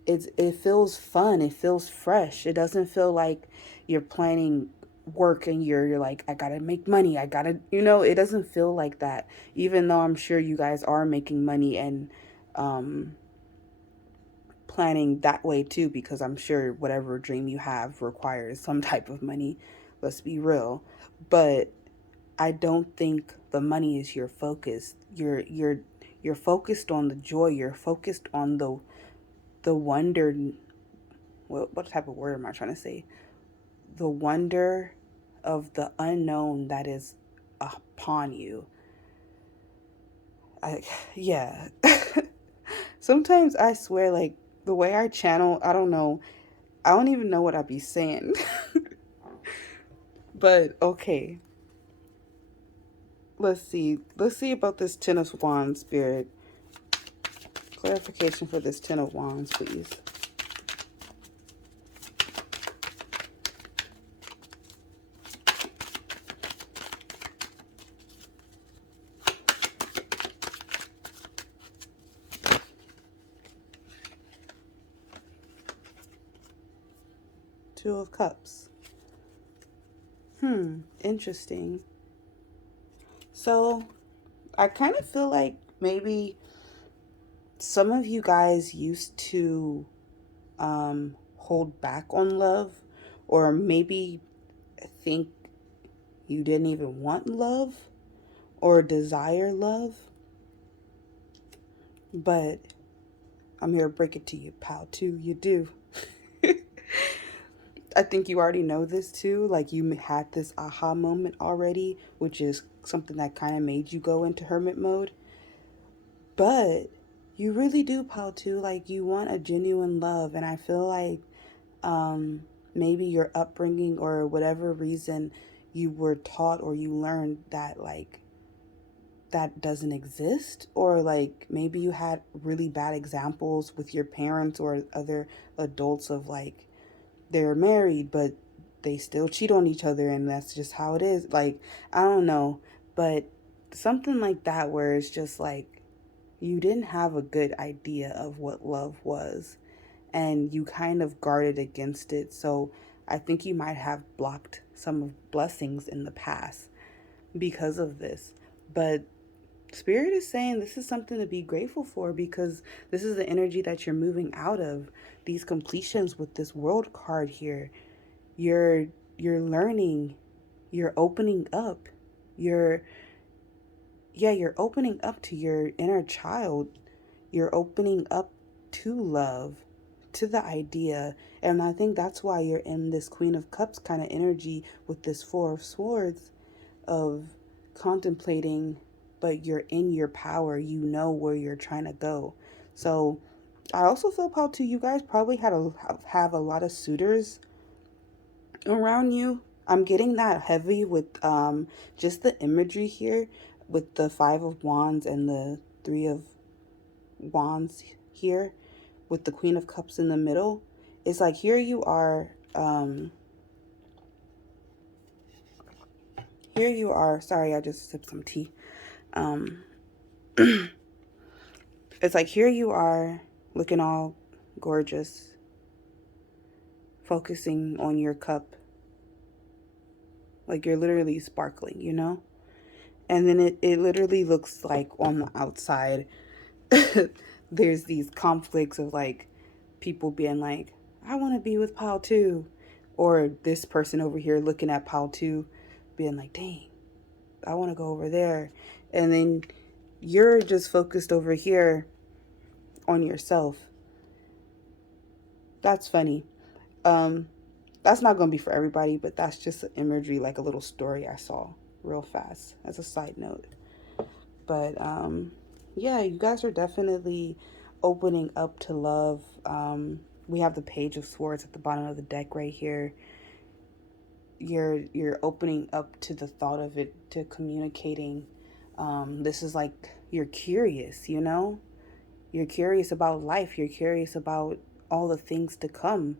It feels fun, it feels fresh. It doesn't feel like you're planning work and you're like, I gotta make money, I gotta, you know, it doesn't feel like that. Even though I'm sure you guys are making money and um planning that way too, because I'm sure whatever dream you have requires some type of money. Let's be real. But I don't think the money is your focus. You're focused on the joy. You're focused on the wonder. What type of word am I trying to say? The wonder of the unknown that is upon you. I yeah. Sometimes I swear, like the way I channel, I don't know. I don't even know what I be saying. But okay, let's see. Let's see about this Ten of Wands, Spirit. Clarification for this Ten of Wands, please. Two of Cups. Interesting. So, I kind of feel like maybe some of you guys used to hold back on love, or maybe think you didn't even want love or desire love. But I'm here to break it to you, pal, too. You do. I think you already know this too. Like you had this aha moment already, which is something that kind of made you go into hermit mode. But you really do, pal, too. Like you want a genuine love, and I feel like maybe your upbringing or whatever reason you were taught or you learned that like that doesn't exist, or like maybe you had really bad examples with your parents or other adults of like they're married but they still cheat on each other and that's just how it is. Like I don't know, but something like that where it's just like you didn't have a good idea of what love was and you kind of guarded against it. So I think you might have blocked some of blessings in the past because of this. But Spirit is saying this is something to be grateful for, because this is the energy that you're moving out of. These completions with this world card here. You're you're learning, you're opening up. You're you're opening up to your inner child. You're opening up to love, to the idea. And I think that's why you're in this Queen of Cups kind of energy with this Four of Swords of contemplating, but you're in your power. You know where you're trying to go. So I also feel, Paul, too, you guys probably have a lot of suitors around you. I'm getting that heavy with just the imagery here with the Five of Wands and the Three of Wands here with the Queen of Cups in the middle. It's like here you are, here you are. Sorry, I just sipped some tea. Um, It's like here you are looking all gorgeous, focusing on your cup. Like you're literally sparkling, you know? And then it literally looks like on the outside, there's these conflicts of like people being like, I want to be with pile two. Or this person over here looking at pile two being like, dang, I want to go over there. And then you're just focused over here on yourself. That's funny. Um, that's not going to be for everybody, but that's just an imagery, like a little story I saw real fast as a side note. But yeah, you guys are definitely opening up to love. We have the Page of Swords at the bottom of the deck right here. You're opening up to the thought of it, to communicating. This is like you're curious, you know? You're curious about life. You're curious about all the things to come.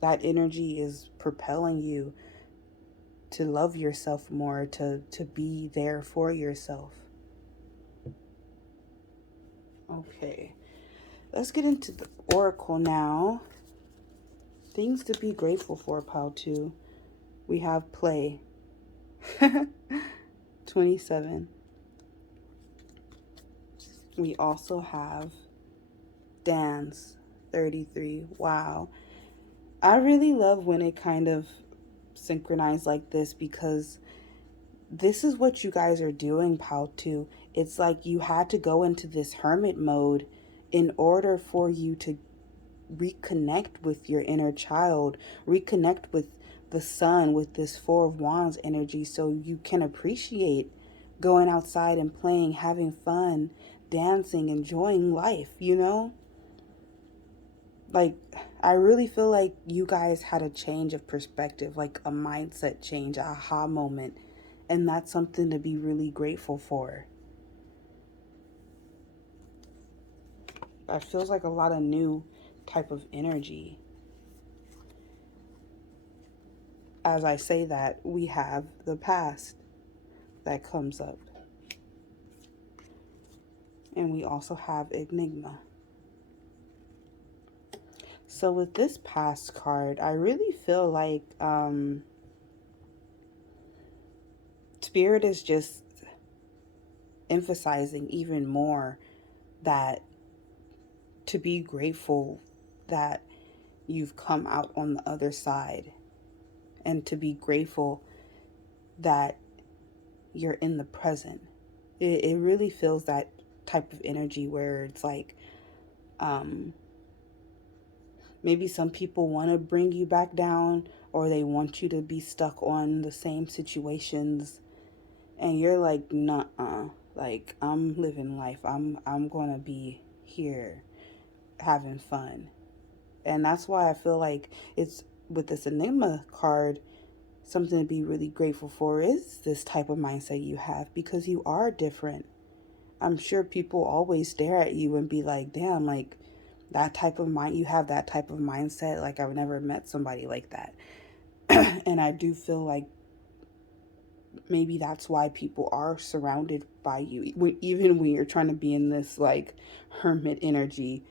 That energy is propelling you to love yourself more, to be there for yourself. Okay, let's get into the oracle now. Things to be grateful for, pile 2. We have play. 27. We also have dance. 33. Wow. I really love when it kind of synchronized like this, because this is what you guys are doing, pile 2. It's like you had to go into this hermit mode in order for you to reconnect with your inner child, reconnect with the sun, with this Four of Wands energy, so you can appreciate going outside and playing, having fun, dancing, enjoying life, you know? Like, I really feel like you guys had a change of perspective, like a mindset change, a aha moment, and that's something to be really grateful for. That feels like a lot of new type of energy. As I say that, we have the past that comes up. And we also have Enigma. So with this past card, I really feel like Spirit is just emphasizing even more that to be grateful that you've come out on the other side, and to be grateful that you're in the present. It really feels that type of energy where it's like maybe some people want to bring you back down, or they want you to be stuck on the same situations, and you're like, nuh-uh, like I'm living life. I'm gonna be here having fun. And that's why I feel like it's, with this Enigma card, something to be really grateful for is this type of mindset you have, because you are different. I'm sure people always stare at you and be like, damn, like that type of mind, you have that type of mindset. Like I've never met somebody like that. And I do feel like maybe that's why people are surrounded by you, even when you're trying to be in this like hermit energy.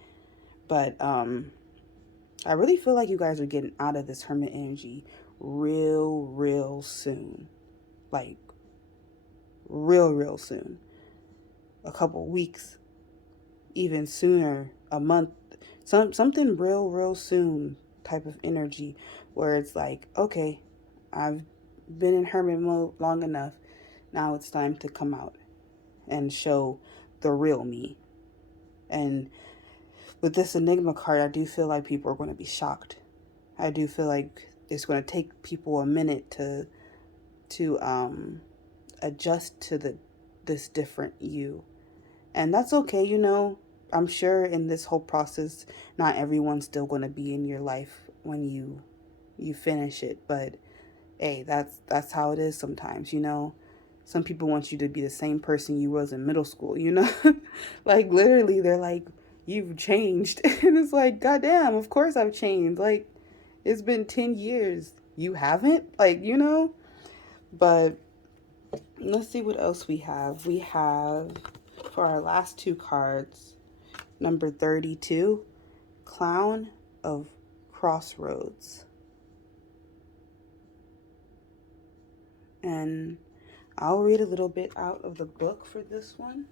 But I really feel like you guys are getting out of this hermit energy real soon. Like real soon. A couple weeks, even sooner, a month, something real soon type of energy, where it's like, okay, I've been in hermit mode long enough. Now it's time to come out and show the real me. And with this Enigma card, I do feel like people are going to be shocked. I do feel like it's going to take people a minute to adjust to this different you. And that's okay, you know. I'm sure in this whole process, not everyone's still going to be in your life when you finish it, but hey, that's how it is sometimes, you know. Some people want you to be the same person you was in middle school, you know. Like literally they're like, you've changed. And it's like, goddamn, of course I've changed. Like it's been 10 years. You haven't? Like, you know? But Let's see what else we have. We have, for our last two cards, number 32, Clown of Crossroads. And I'll read a little bit out of the book for this one,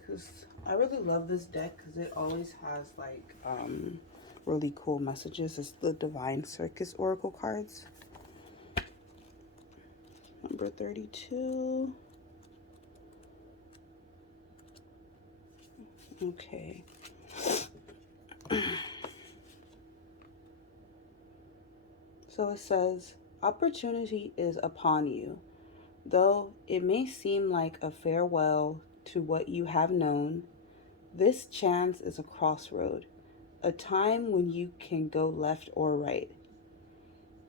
because I really love this deck because it always has like really cool messages. It's the Divine Circus Oracle cards. Number 32. Okay. So it says, opportunity is upon you. Though it may seem like a farewell to what you have known, this chance is a crossroad, a time when you can go left or right.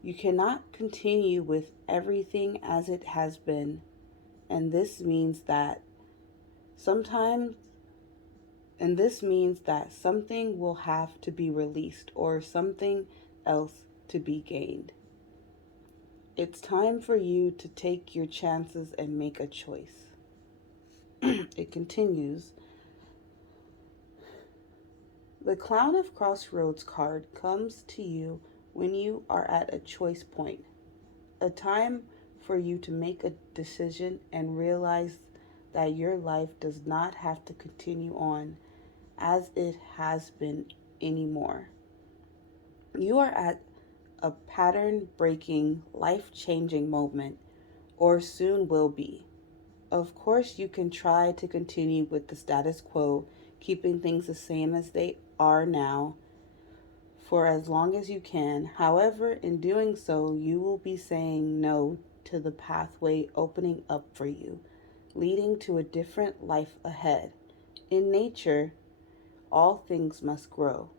You cannot continue with everything as it has been, and this means that sometimes something will have to be released or something else to be gained. It's time for you to take your chances and make a choice. It continues. The Clown of Crossroads card comes to you when you are at a choice point, a time for you to make a decision and realize that your life does not have to continue on as it has been anymore. You are at a pattern breaking, life changing moment, or soon will be. Of course, you can try to continue with the status quo, keeping things the same as they are now for as long as you can. However, in doing so, you will be saying no to the pathway opening up for you, leading to a different life ahead. In nature, all things must grow.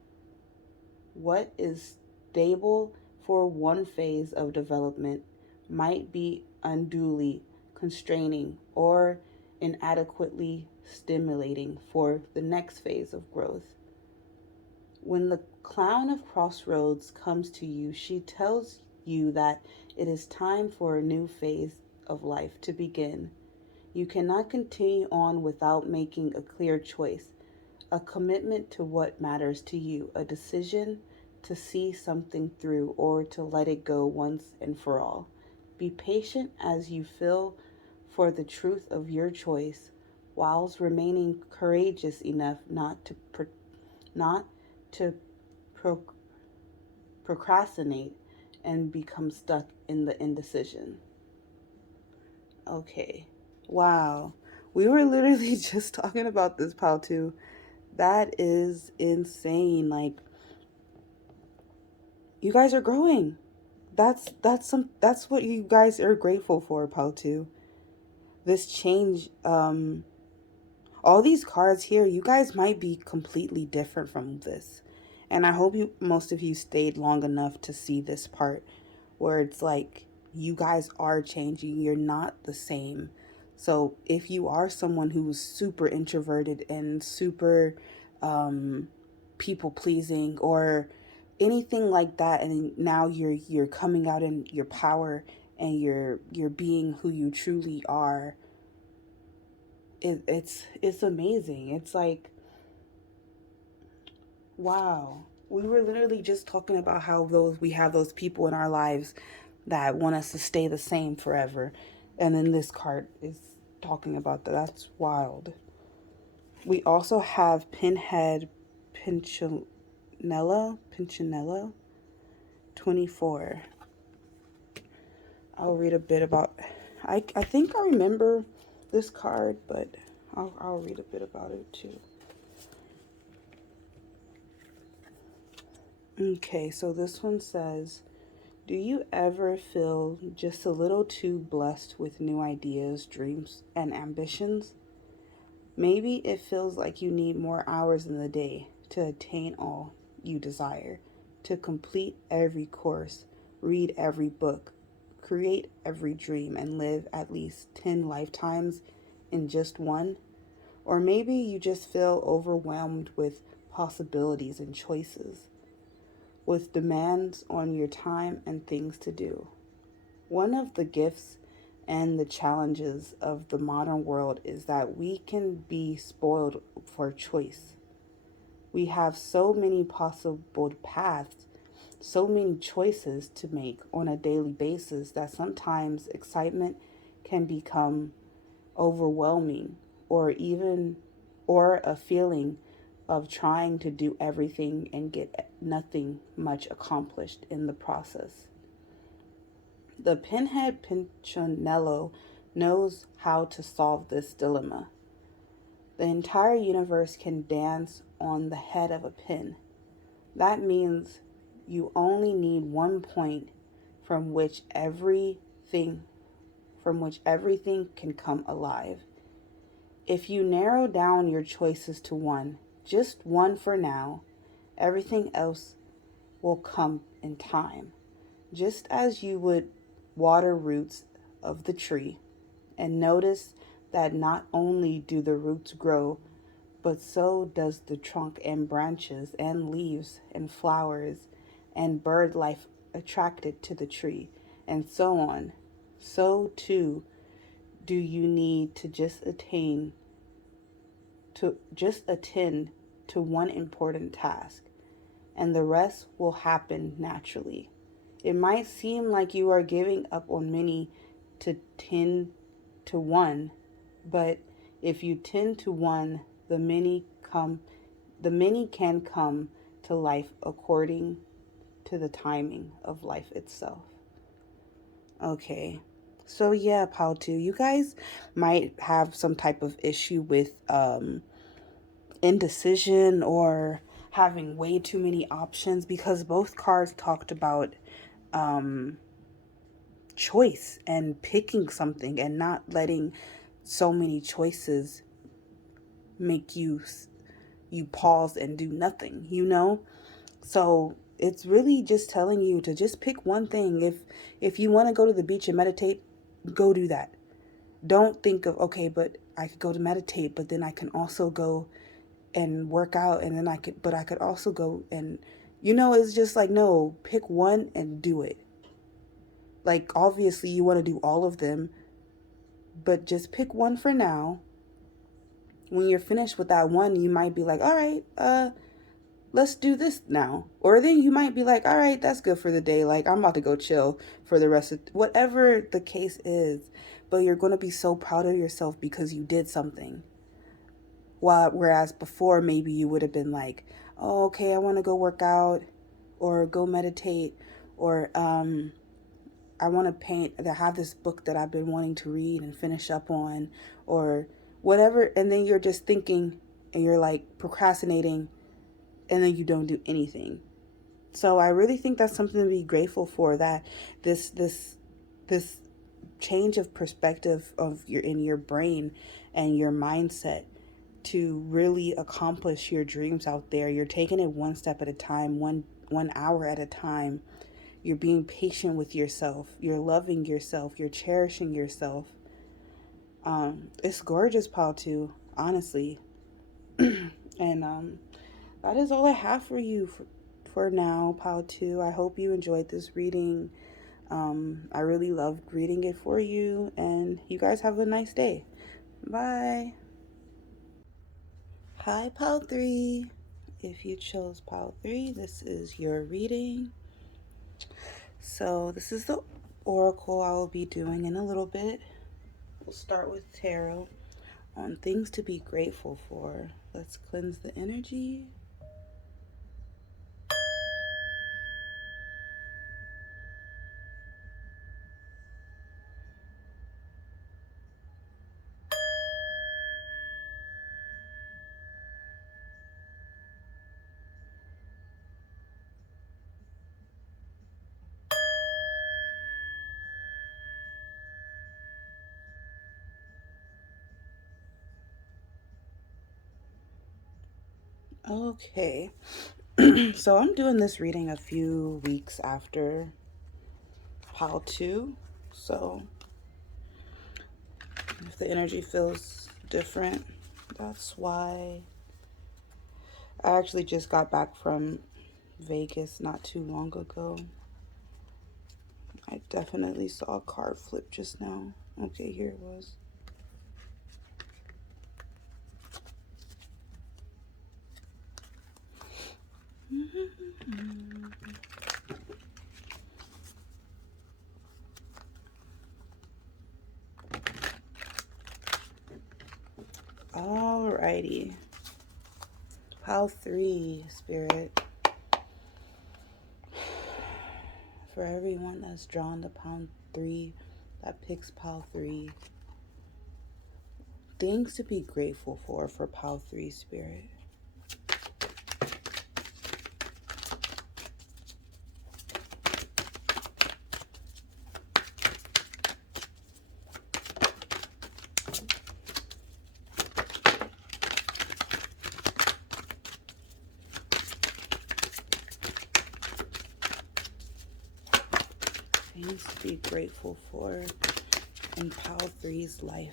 What is stable for one phase of development might be unduly constraining or inadequately stimulating for the next phase of growth. When the Clown of Crossroads comes to you, she tells you that it is time for a new phase of life to begin. You cannot continue on without making a clear choice, a commitment to what matters to you, a decision to see something through or to let it go once and for all. Be patient as you feel for the truth of your choice, whilst remaining courageous enough not to pro- procrastinate and become stuck in the indecision. Okay. Wow. We were literally just talking about this, pal, too. That is insane. Like, you guys are growing. That's what you guys are grateful for, pal, too. This change, all these cards here, you guys might be completely different from this. And I hope most of you stayed long enough to see this part where it's like you guys are changing. You're not the same. So if you are someone who's super introverted and super people pleasing or anything like that, and now you're coming out in your power and you're being who you truly are, it's amazing. It's like, wow. We were literally just talking about how we have those people in our lives that want us to stay the same forever. And then this card is talking about that. That's wild. We also have Pinhead Pinchinello 24. I'll read a bit about, I think I remember this card, but I'll read a bit about it too. Okay, so this one says, do you ever feel just a little too blessed with new ideas, dreams, and ambitions? Maybe it feels like you need more hours in the day to attain all you desire, to complete every course, read every book, create every dream, and live at least 10 lifetimes in just one. Or maybe you just feel overwhelmed with possibilities and choices, with demands on your time and things to do. One of the gifts and the challenges of the modern world is that we can be spoiled for choice. We have so many possible paths, so many choices to make on a daily basis that sometimes excitement can become overwhelming, or even or a feeling of trying to do everything and get nothing much accomplished in the process. The pinhead Pinchinello knows how to solve this dilemma. The entire universe can dance on the head of a pin. That means you only need one point from which everything can come alive. If you narrow down your choices to one, just one for now, everything else will come in time. Just as you would water roots of the tree, and notice that not only do the roots grow, but so does the trunk and branches and leaves and flowers and bird life attracted to the tree, and so on. So too do you need to just attend to one important task, and the rest will happen naturally. It might seem like you are giving up on many to tend to one, but if you tend to one, the many can come to life according to the timing of life itself. Okay. So yeah, Pal 2, you guys might have some type of issue with indecision or having way too many options, because both cards talked about um, choice and picking something and not letting so many choices make you pause and do nothing, you know? So it's really just telling you to just pick one thing. If you want to go to the beach and meditate, go do that. Don't think of, okay, but I could go to meditate, but then I can also go and work out, and then I could also go and, it's just like, no, pick one and do it. Like, obviously you want to do all of them, but just pick one for now. When you're finished with that one, you might be like, all right, let's do this now. Or then you might be like, all right, that's good for the day. Like, I'm about to go chill for the rest of whatever the case is. But you're going to be so proud of yourself because you did something. Whereas before, maybe you would have been like, oh, okay, I want to go work out or go meditate, or I want to paint. I have this book that I've been wanting to read and finish up on, or whatever. And then you're just thinking and you're like procrastinating, and then you don't do anything. So I really think that's something to be grateful for, that this change of perspective of your brain and your mindset to really accomplish your dreams out there. You're taking it one step at a time, one hour at a time. You're being patient with yourself. You're loving yourself. You're cherishing yourself. It's gorgeous, Paul, too, honestly. And that is all I have for you for now, Paul 2. I hope you enjoyed this reading. I really loved reading it for you, and you guys have a nice day. Bye. Hi, Pal 3. If you chose Pal 3, this is your reading. So this is the oracle I will be doing in a little bit. We'll start with tarot on things to be grateful for. Let's cleanse the energy. Okay. So I'm doing this reading a few weeks after Pile 2. So if the energy feels different, that's why. I actually just got back from Vegas not too long ago. I definitely saw a card flip just now. Okay, here it was. Alrighty. Pile 3, Spirit. For everyone that's drawn to pile 3, that picks pile 3. Things to be grateful for pile 3, Spirit. Things to be grateful for in pile 3's life.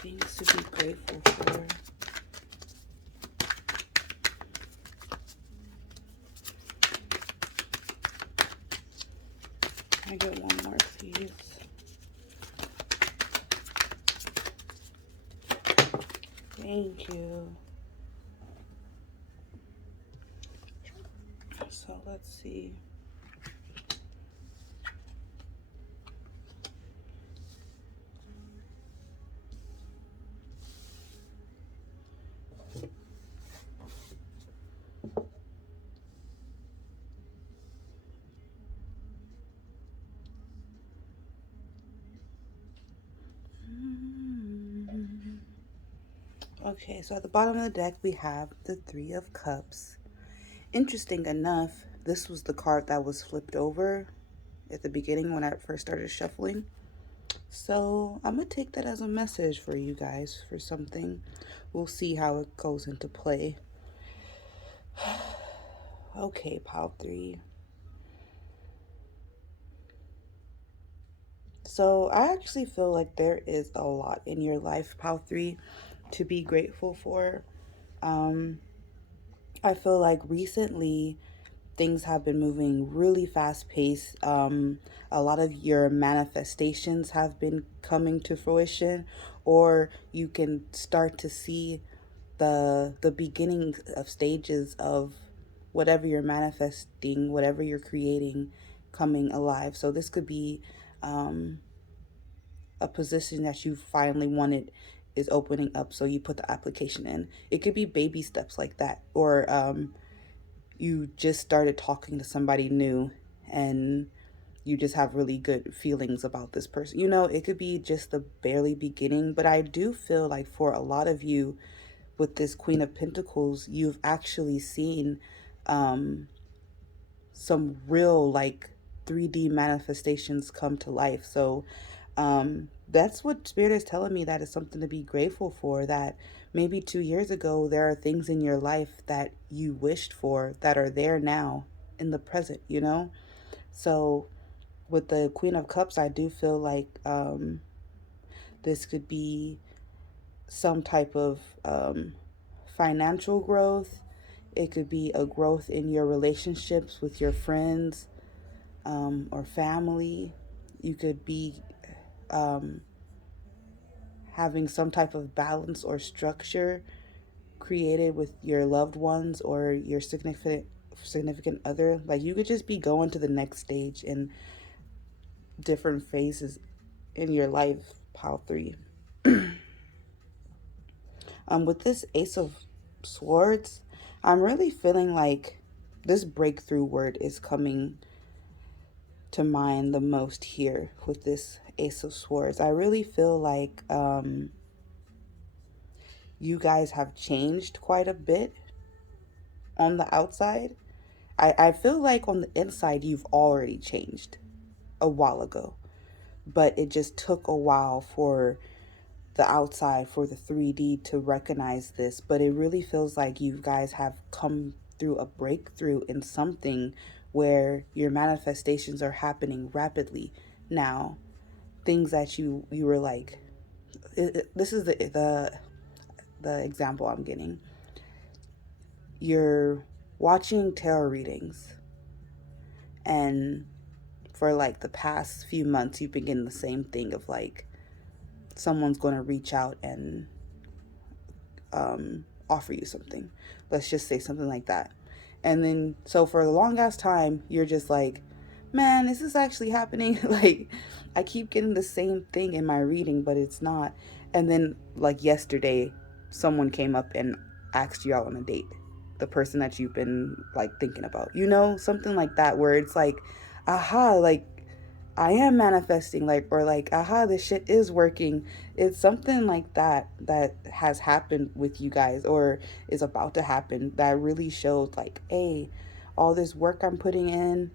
Things to be grateful for. I get one more, please. Thank you. So let's see. Okay, so at the bottom of the deck, we have the 3 of Cups. Interesting enough, this was the card that was flipped over at the beginning when I first started shuffling. So I'm going to take that as a message for you guys for something. We'll see how it goes into play. Okay, pile 3. So I actually feel like there is a lot in your life, pile 3, to be grateful for. I feel like recently things have been moving really fast paced. A lot of your manifestations have been coming to fruition, or you can start to see the beginning of stages of whatever you're manifesting, whatever you're creating, coming alive. So this could be a position that you finally wanted is opening up, so you put the application in. It could be baby steps like that, or you just started talking to somebody new and you just have really good feelings about this person. You know, it could be just the barely beginning, but I do feel like for a lot of you with this Queen of Pentacles, you've actually seen some real like 3D manifestations come to life. So that's what Spirit is telling me, that is something to be grateful for, that maybe 2 years ago there are things in your life that you wished for that are there now in the present, you know? So with the Queen of Cups, I do feel like this could be some type of financial growth. It could be a growth in your relationships with your friends or family. You could be having some type of balance or structure created with your loved ones or your significant other. Like you could just be going to the next stage in different phases in your life, pile 3. With this Ace of Swords, I'm really feeling like this breakthrough word is coming to mind the most here with this Ace of Swords. I really feel like you guys have changed quite a bit on the outside. I feel like on the inside you've already changed a while ago, but it just took a while for the outside, for the 3D to recognize this. But it really feels like you guys have come through a breakthrough in something where your manifestations are happening rapidly now. Things that you were like, this is the example I'm getting. You're watching tarot readings, and for like the past few months you've been getting the same thing of like someone's going to reach out and offer you something. Let's just say something like that. And then, so for the long ass time, you're just like, man, is this actually happening? Like, I keep getting the same thing in my reading, but it's not. And then, like yesterday, someone came up and asked you out on a date. The person that you've been like thinking about, something like that, where it's like, aha, like I am manifesting, like, or like, aha, this shit is working. It's something like that that has happened with you guys or is about to happen that really showed, like, hey, all this work I'm putting in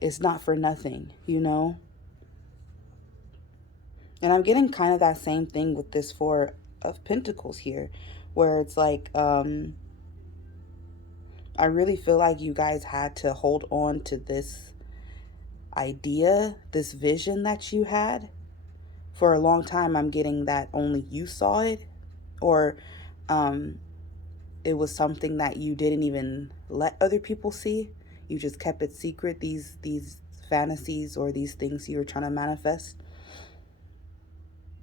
is not for nothing. And I'm getting kind of that same thing with this Four of Pentacles here, where it's like, I really feel like you guys had to hold on to this idea, this vision that you had for a long time. I'm getting that only you saw it, or um, it was something that you didn't even let other people see. You just kept it secret. These fantasies or these things you were trying to manifest,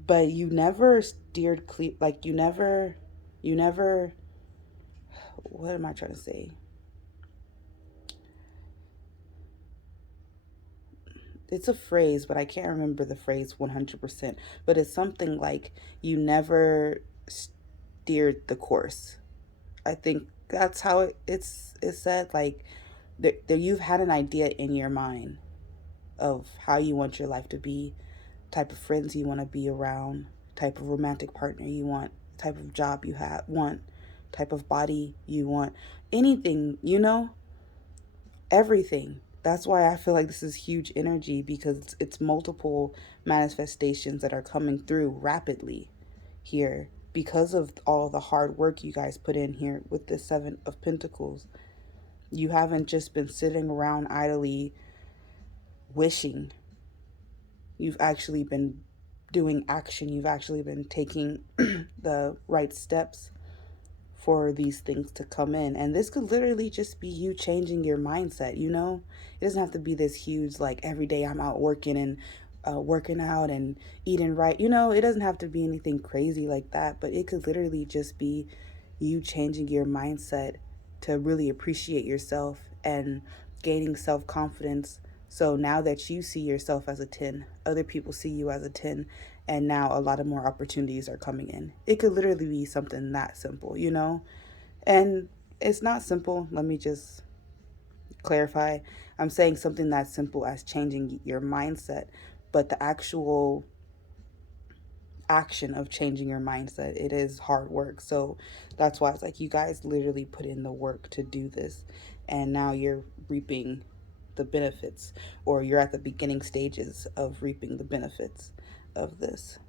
but you never steered clear. Like you never. What am I trying to say? It's a phrase, but I can't remember the phrase 100%. But it's something like you never steered the course. I think that's how it's said. Like there you've had an idea in your mind of how you want your life to be, type of friends you want to be around, type of romantic partner you want, type of job you want, type of body you want, anything, everything. That's why I feel like this is huge energy, because it's multiple manifestations that are coming through rapidly here because of all the hard work you guys put in here with the Seven of Pentacles. You haven't just been sitting around idly wishing. You've actually been doing action. You've actually been taking the right steps for these things to come in. And this could literally just be you changing your mindset. It doesn't have to be this huge, like, every day I'm out working and working out and eating right. It doesn't have to be anything crazy like that, but it could literally just be you changing your mindset to really appreciate yourself and gaining self-confidence. So now that you see yourself as a 10, other people see you as a 10, and now a lot of more opportunities are coming in. It could literally be something that simple. And it's not simple. Let me just clarify. I'm saying something that simple as changing your mindset, but the actual action of changing your mindset, it is hard work. So that's why it's like you guys literally put in the work to do this, and now you're reaping the benefits, or you're at the beginning stages of reaping the benefits of this.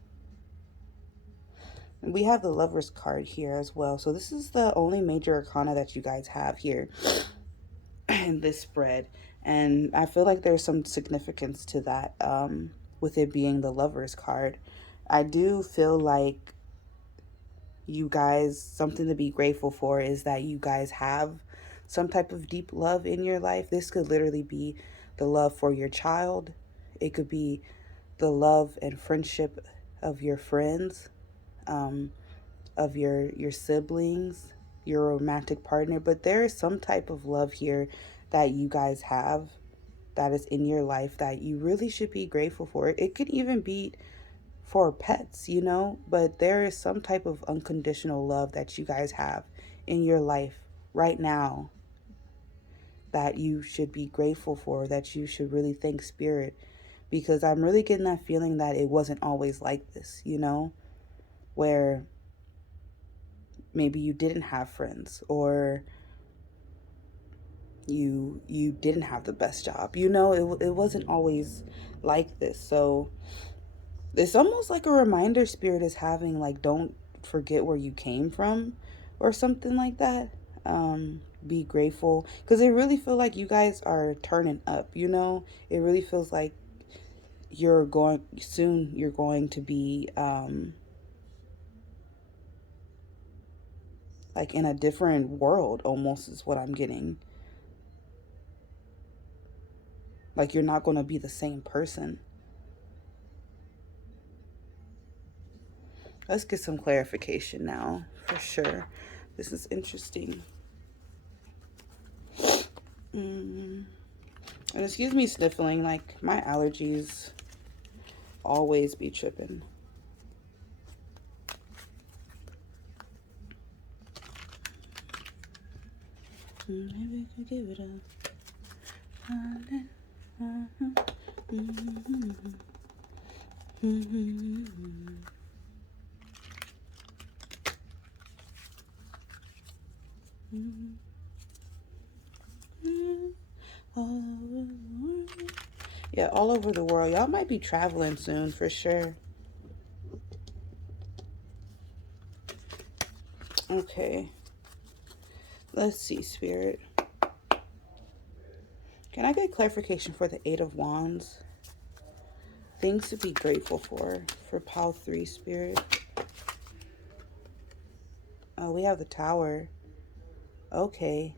And we have the Lover's card here as well. So this is the only major arcana that you guys have here in this spread, and I feel like there's some significance to that, with it being the Lover's card. I do feel like you guys, something to be grateful for is that you guys have some type of deep love in your life. This could literally be the love for your child. It could be the love and friendship of your friends, of your siblings, your romantic partner. But there is some type of love here that you guys have that is in your life that you really should be grateful for. It could even be for pets, but there is some type of unconditional love that you guys have in your life right now that you should be grateful for, that you should really thank Spirit, because I'm really getting that feeling that it wasn't always like this, where maybe you didn't have friends, or you didn't have the best job. It wasn't always like this. So it's almost like a reminder Spirit is having, like, don't forget where you came from or something like that. be grateful, because it really feel like you guys are turning up, you know? It really feels like you're going to be like in a different world almost, is what I'm getting. Like you're not going to be the same person. Let's get some clarification now, for sure. This is interesting. And excuse me sniffling, like my allergies always be tripping. Maybe we could give it yeah, all over the world. Y'all might be traveling soon, for sure. Okay. Let's see, Spirit. Can I get clarification for the Eight of Wands? Things to be grateful for Pile 3, Spirit. Oh, we have the Tower. Okay.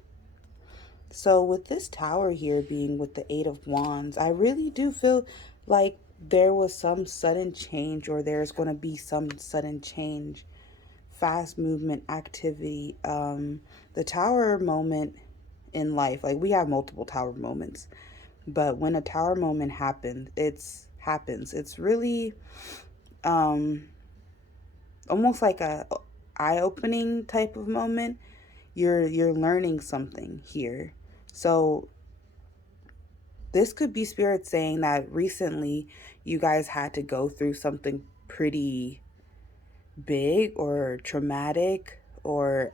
So with this Tower here being with the Eight of Wands, I really do feel like there was some sudden change, or there's going to be some sudden change. Fast movement, activity. The Tower moment in life, like we have multiple Tower moments, but when a Tower moment happens, it's really almost like a eye-opening type of moment. You're learning something here. So this could be Spirit saying that recently you guys had to go through something pretty big or traumatic, or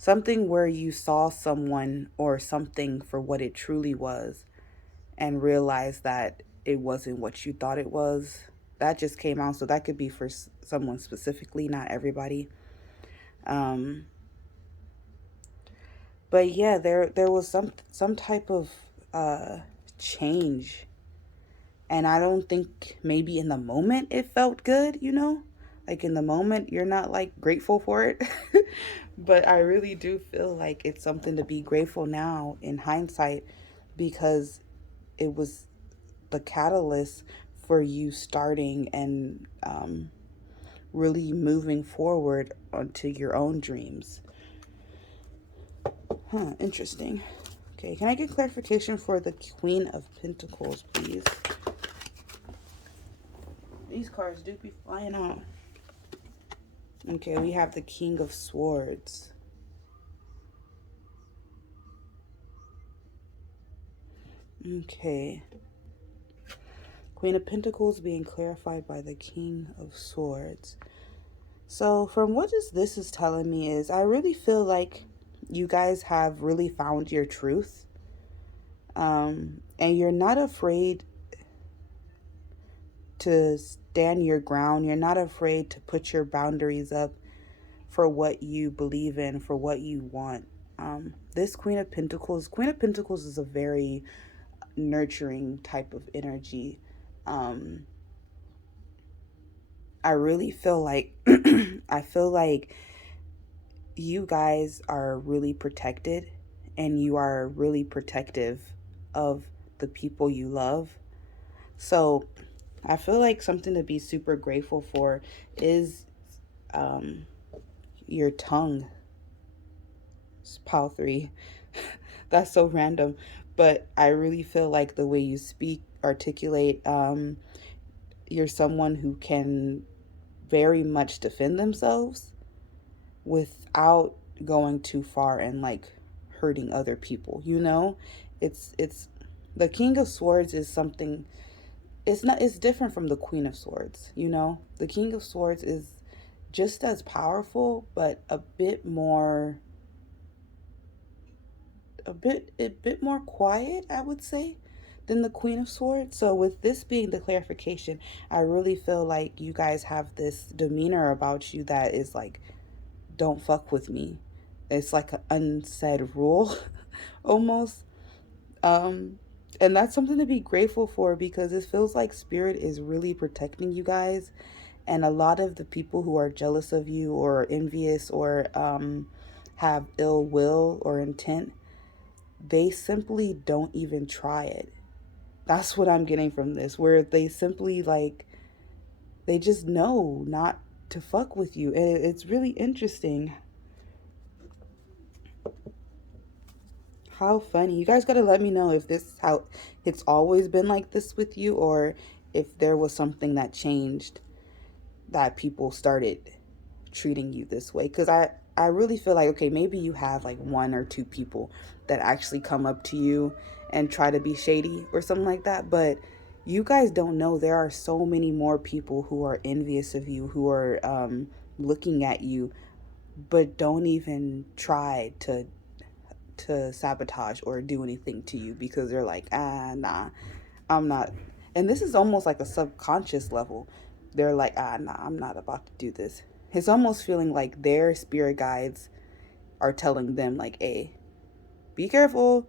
something where you saw someone or something for what it truly was and realized that it wasn't what you thought it was. That just came out, so that could be for someone specifically, not everybody. Um, but yeah, there was some type of change, and I don't think maybe in the moment it felt good, you know? Like in the moment you're not like grateful for it. But I really do feel like it's something to be grateful now in hindsight, because it was the catalyst for you starting and really moving forward onto your own dreams. Huh, interesting. Okay, can I get clarification for the Queen of Pentacles, please? These cards do be flying out. Okay, we have the King of Swords. Okay. Queen of Pentacles being clarified by the King of Swords. So from what this is telling me is, I really feel like you guys have really found your truth. And you're not afraid to stand your ground. You're not afraid to put your boundaries up for what you believe in, for what you want. This Queen of Pentacles is a very nurturing type of energy. I really feel like I feel like you guys are really protected, and you are really protective of the people you love. So I feel like something to be super grateful for is your tongue. It's Pile 3. That's so random. But I really feel like the way you speak, articulate, you're someone who can very much defend themselves without going too far and like hurting other people, you know? It's the King of Swords is something, it's different from the Queen of Swords, you know? The King of Swords is just as powerful, but a bit more quiet, I would say, than the Queen of Swords. So with this being the clarification, I really feel like you guys have this demeanor about you that is like, don't fuck with me. It's like an unsaid rule almost. Um, and that's something to be grateful for because it feels like spirit is really protecting you guys. And a lot of the people who are jealous of you or envious or have ill will or intent, they simply don't even try it. That's what I'm getting from this, where they simply like, they just know not to fuck with you. And it's really interesting. How funny. You guys got to let me know if this is how it's always been like this with you, or if there was something that changed that people started treating you this way. Because I really feel like, okay, maybe you have like one or two people that actually come up to you and try to be shady or something like that. But you guys don't know there are so many more people who are envious of you, who are looking at you, but don't even try to sabotage or do anything to you because they're like, nah, I'm not. And this is almost like a subconscious level. They're like, nah, I'm not about to do this. It's almost feeling like their spirit guides are telling them like, hey, be careful.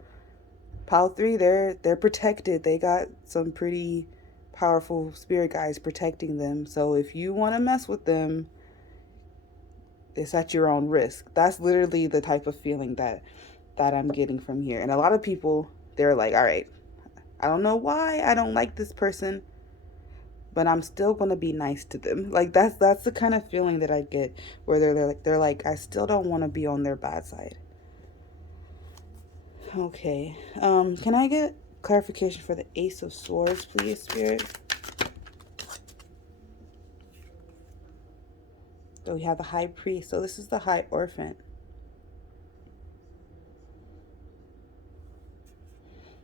Pile 3, they're protected. They got some pretty powerful spirit guides protecting them. So if you want to mess with them, it's at your own risk. That's literally the type of feeling that I'm getting from here. And a lot of people, they're like, all right, I don't know why I don't like this person, but I'm still gonna be nice to them. Like that's the kind of feeling that I get, where they're like I still don't want to be on their bad side. Okay. Can I get clarification for the Ace of Swords, please, Spirit? So we have the High Priest. So this is the High Orphan.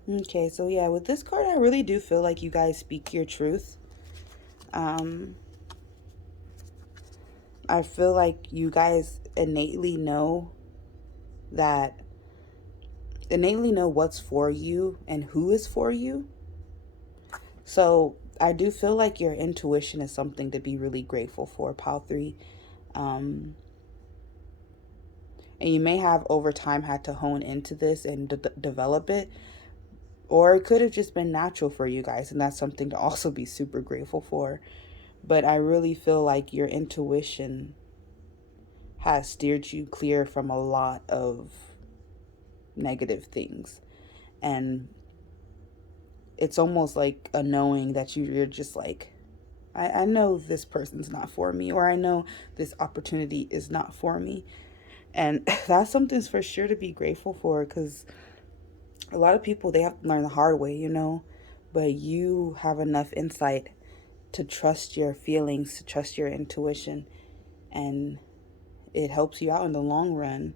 Okay, so yeah, with this card, I really do feel like you guys speak your truth. Um, I feel like you guys that innately know what's for you and who is for you. So I do feel like your intuition is something to be really grateful for, Pal 3. Um, and you may have over time had to hone into this and develop it, or it could have just been natural for you guys, and that's something to also be super grateful for. But I really feel like your intuition has steered you clear from a lot of negative things. And it's almost like a knowing that you're just like, I know this person's not for me, or I know this opportunity is not for me. And that's something for sure to be grateful for, because a lot of people, they have to learn the hard way, but you have enough insight to trust your feelings, to trust your intuition, and it helps you out in the long run.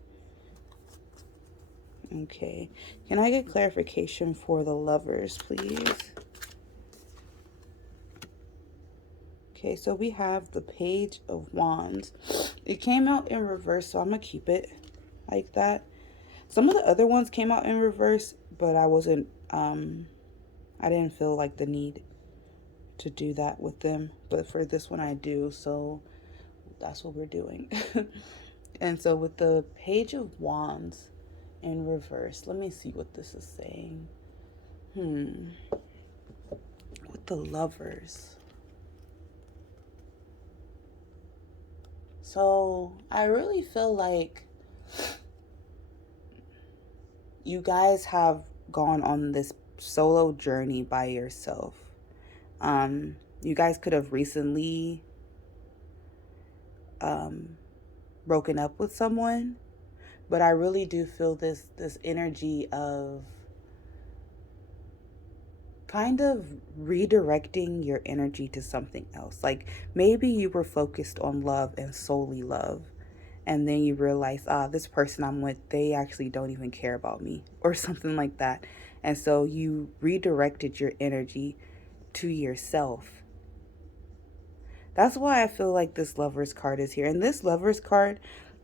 Okay. Can I get clarification for the Lovers, please? Okay, so we have the Page of Wands. It came out in reverse, so I'm going to keep it like that. Some of the other ones came out in reverse, but I didn't feel like the need to do that with them. But for this one, I do, so that's what we're doing. And so with the Page of Wands in reverse, let me see what this is saying. With the Lovers. So I really feel like you guys have gone on this solo journey by yourself. You guys could have recently broken up with someone, but I really do feel this energy of kind of redirecting your energy to something else. Like maybe you were focused on love and solely love, and then you realize, this person I'm with, they actually don't even care about me, or something like that. And so you redirected your energy to yourself. That's why I feel like this Lovers card is here. And this Lovers card,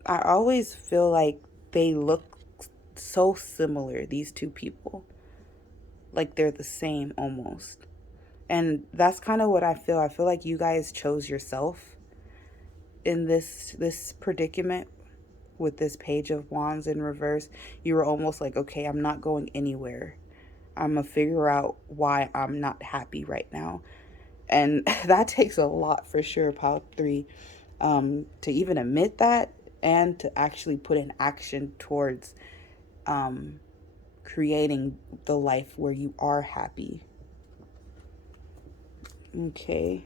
I always feel like they look so similar, these two people. Like they're the same almost. And that's kind of what I feel. I feel like you guys chose yourself in this predicament. with this Page of Wands in reverse, you were almost like, okay, I'm not going anywhere. I'm going to figure out why I'm not happy right now. And that takes a lot for sure, Pile 3, to even admit that and to actually put in action towards creating the life where you are happy. Okay.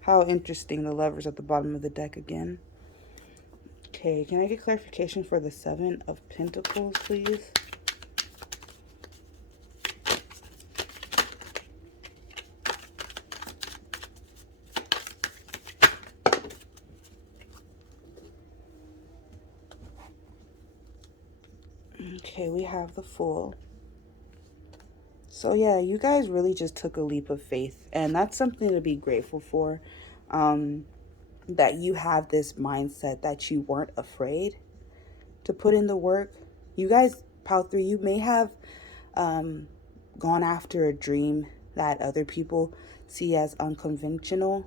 How interesting, the Lovers at the bottom of the deck again. Okay, can I get clarification for the Seven of Pentacles, please? Okay, we have the Fool. So yeah, you guys really just took a leap of faith, and that's something to be grateful for. That you have this mindset that you weren't afraid to put in the work. You guys, Pile 3, you may have gone after a dream that other people see as unconventional,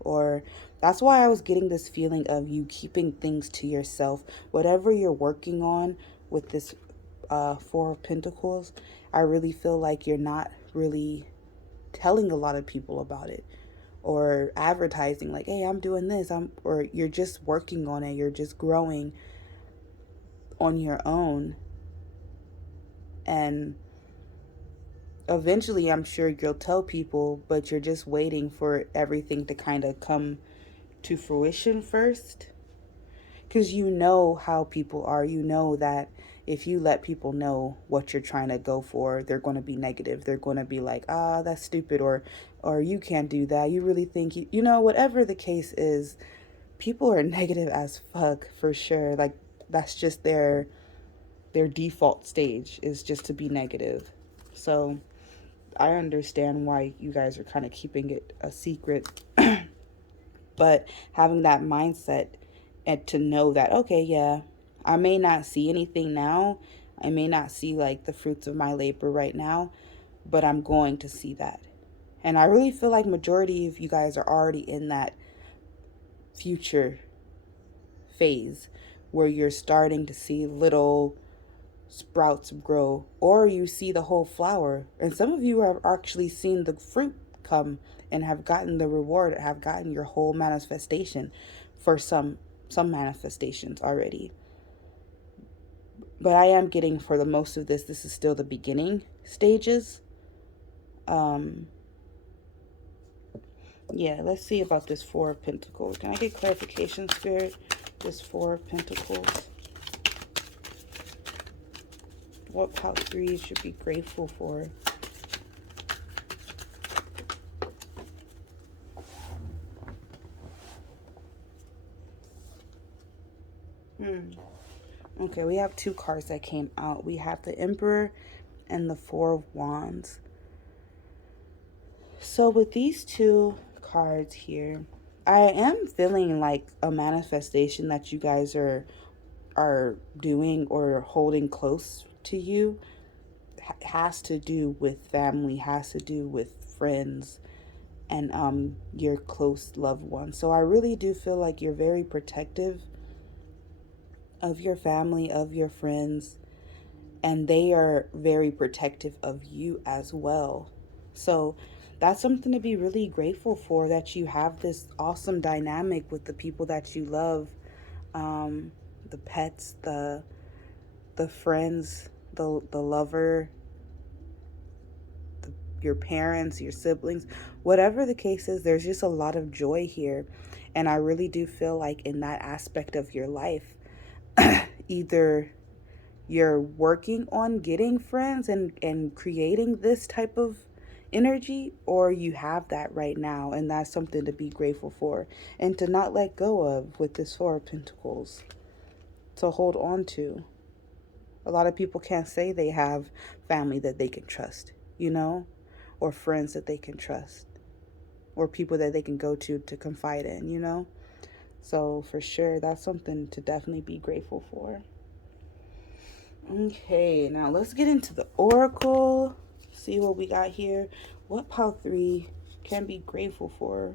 or that's why I was getting this feeling of you keeping things to yourself. Whatever you're working on with this Four of Pentacles, I really feel like you're not really telling a lot of people about it or advertising like, hey, I'm doing this, or you're just working on it, you're just growing on your own. And eventually I'm sure you'll tell people, but you're just waiting for everything to kind of come to fruition first, because you know how people are. You know that if you let people know what you're trying to go for, they're going to be negative. They're going to be like, ah, that's stupid, or you can't do that. You really think you know, whatever the case is, people are negative as fuck for sure. Like, that's just their default stage, is just to be negative. So I understand why you guys are kind of keeping it a secret. But having that mindset and to know that, okay, yeah, I may not see anything now. I may not see like the fruits of my labor right now, but I'm going to see that. And I really feel like majority of you guys are already in that future phase where you're starting to see little sprouts grow, or you see the whole flower. And some of you have actually seen the fruit come and have gotten the reward, have gotten your whole manifestation for some manifestations already. But I am getting, for the most of this is still the beginning stages. Yeah, let's see about this Four of Pentacles. Can I get clarification, Spirit? This Four of Pentacles. What Pile 3 should be grateful for? Okay, we have two cards that came out. We have the Emperor and the Four of Wands. So with these two cards here, I am feeling like a manifestation that you guys are doing or holding close to you has to do with family, has to do with friends, and your close loved ones. So I really do feel like you're very protective of your family, of your friends, and they are very protective of you as well. So that's something to be really grateful for, that you have this awesome dynamic with the people that you love, the pets, the friends, the lover, your parents, your siblings, whatever the case is. There's just a lot of joy here. And I really do feel like in that aspect of your life, either you're working on getting friends and creating this type of energy, or you have that right now, and that's something to be grateful for and to not let go of with this Four of Pentacles, to hold on to. A lot of people can't say they have family that they can trust, you know, or friends that they can trust, or people that they can go to confide in, you know. So for sure, that's something to definitely be grateful for. Okay, now let's get into the oracle. See what we got here. What Pile 3 can be grateful for?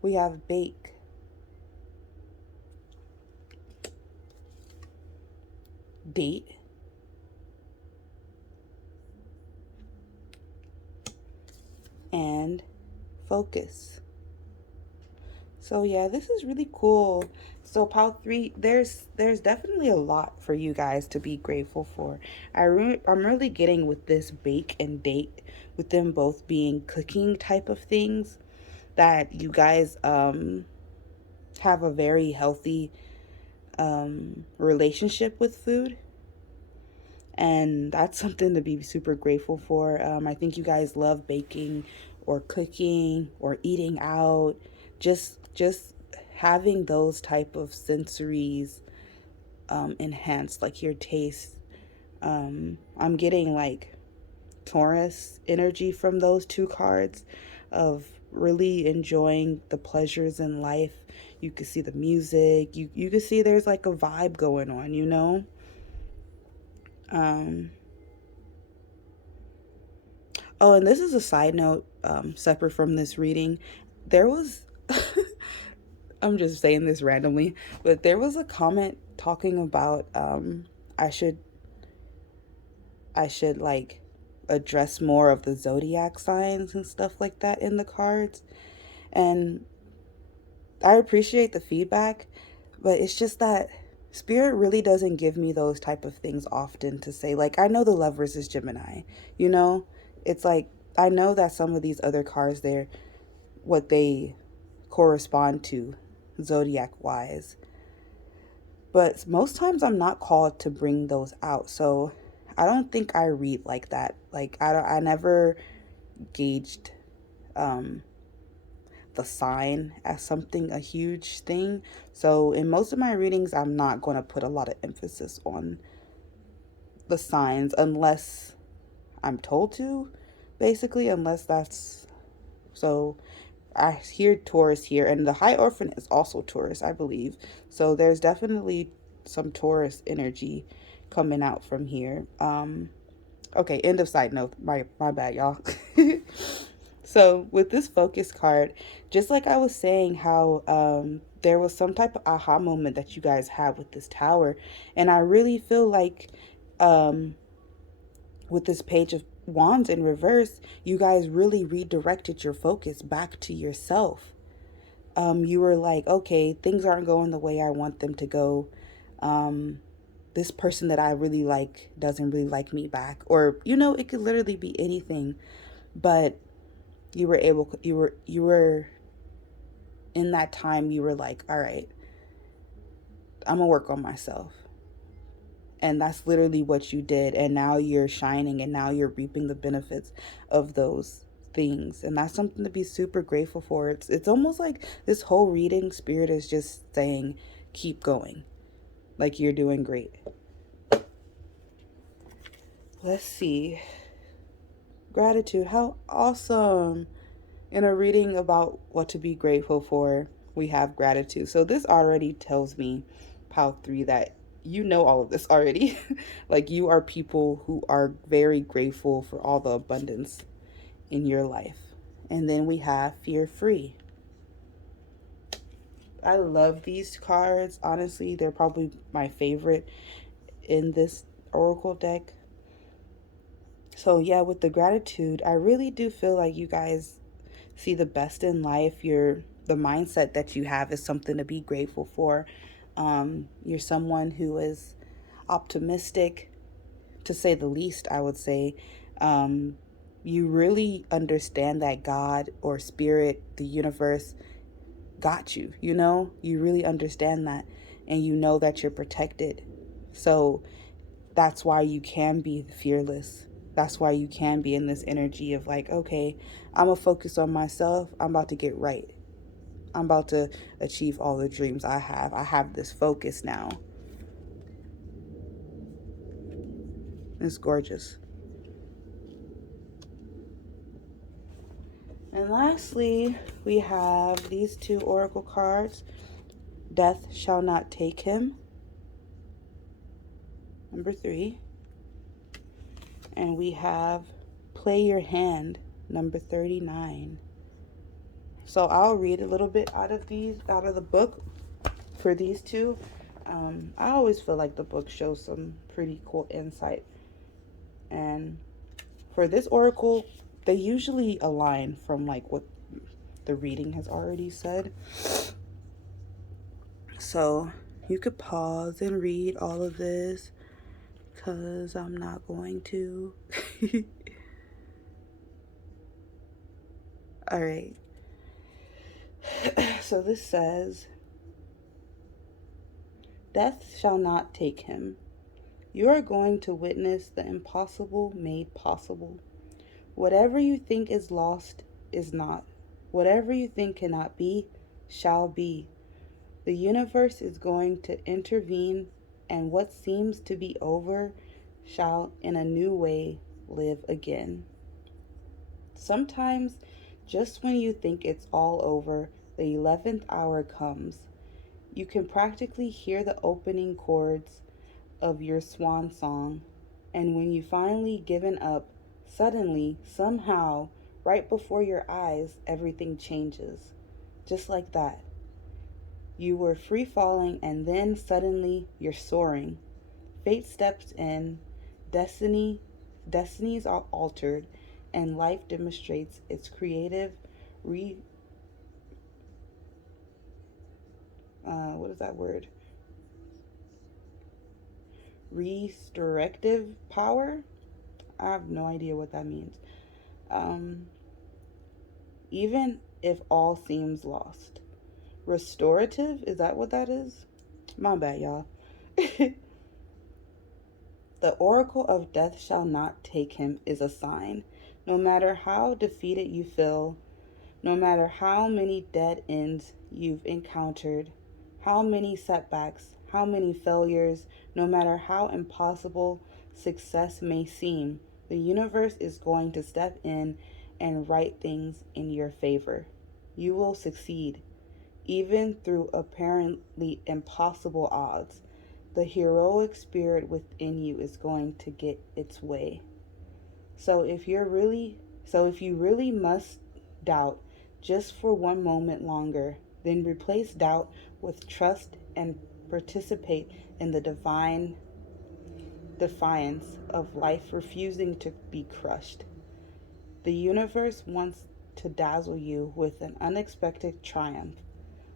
We have Bake. date, and focus. So yeah, this is really cool. So pile 3, there's definitely a lot for you guys to be grateful for. I'm really getting with this bake and date, with them both being cooking type of things, that you guys have a very healthy relationship with food, and that's something to be super grateful for. I think you guys love baking or cooking or eating out, just having those type of sensories enhanced, like your taste. I'm getting like Taurus energy from those two cards, of really enjoying the pleasures in life. You can see the music. You can see there's like a vibe going on, you know? Um, oh, and this is a side note, separate from this reading. There was, I'm just saying this randomly, but there was a comment talking about I should I should like address more of the zodiac signs and stuff like that in the cards. And I appreciate the feedback, but it's just that spirit really doesn't give me those type of things often to say. Like, I know the Lovers is Gemini, you know? It's like, I know that some of these other cards, they're what they correspond to zodiac wise, but most times I'm not called to bring those out. So I don't think I read like that. Like, I never gauged um the sign as something, a huge thing. So in most of my readings, I'm not going to put a lot of emphasis on the signs unless I'm told to, basically, unless that's so. I hear Taurus here, and the High Orphan is also Taurus, I believe. So there's definitely some Taurus energy coming out from here. Okay, end of side note. My bad, y'all. So with this focus card, just like I was saying, how there was some type of aha moment that you guys had with this tower, and I really feel like um, with this page of wands in reverse, you guys really redirected your focus back to yourself. You were like, okay, things aren't going the way I want them to go. Um, this person that I really like doesn't really like me back, or it could literally be anything. But you were in that time, you were like, all right, I'm gonna work on myself. And that's literally what you did, and now you're shining, and now you're reaping the benefits of those things, and that's something to be super grateful for. It's almost like this whole reading, spirit is just saying, keep going, like you're doing great. Let's see. Gratitude, how awesome. In a reading about what to be grateful for, we have gratitude. So this already tells me, pile 3, that you know all of this already. Like, you are people who are very grateful for all the abundance in your life. And then we have fear free. I love these cards. Honestly, they're probably my favorite in this oracle deck. So yeah, with the gratitude, I really do feel like you guys see the best in life. The mindset that you have is something to be grateful for. You're someone who is optimistic, to say the least, I would say. You really understand that God or spirit, the universe, got you. You really understand that, and you know that you're protected. So that's why you can be fearless. That's why you can be in this energy of like, okay, I'm going to focus on myself. I'm about to get right. I'm about to achieve all the dreams I have. I have this focus now. It's gorgeous. And lastly, we have these two oracle cards. Death shall not take him, number 3. And we have play your hand, number 39. So I'll read a little bit out of the book for these two. I always feel like the book shows some pretty cool insight. And for this oracle, they usually align from like what the reading has already said. So you could pause and read all of this because I'm not going to. All right. So this says, death shall not take him. You are going to witness the impossible made possible. Whatever you think is lost is not. Whatever you think cannot be, shall be. The universe is going to intervene, and what seems to be over shall in a new way live again. Sometimes, just when you think it's all over, the 11th hour comes. You can practically hear the opening chords of your swan song, and when you finally given up, suddenly, somehow, right before your eyes, everything changes. Just like that. You were free falling, and then suddenly you're soaring. Fate steps in, destinies are altered, and life demonstrates its creative what is that word? Restorative power? I have no idea what that means. Um, Even if all seems lost. Restorative? Is that what that is? My bad, y'all. The oracle of death shall not take him is a sign. No matter how defeated you feel, no matter how many dead ends you've encountered, how many setbacks, how many failures, no matter how impossible success may seem, the universe is going to step in and write things in your favor. You will succeed, even through apparently impossible odds. The heroic spirit within you is going to get its way. So if you really must doubt just for one moment longer, then replace doubt with trust and participate in the divine defiance of life refusing to be crushed. The universe wants to dazzle you with an unexpected triumph.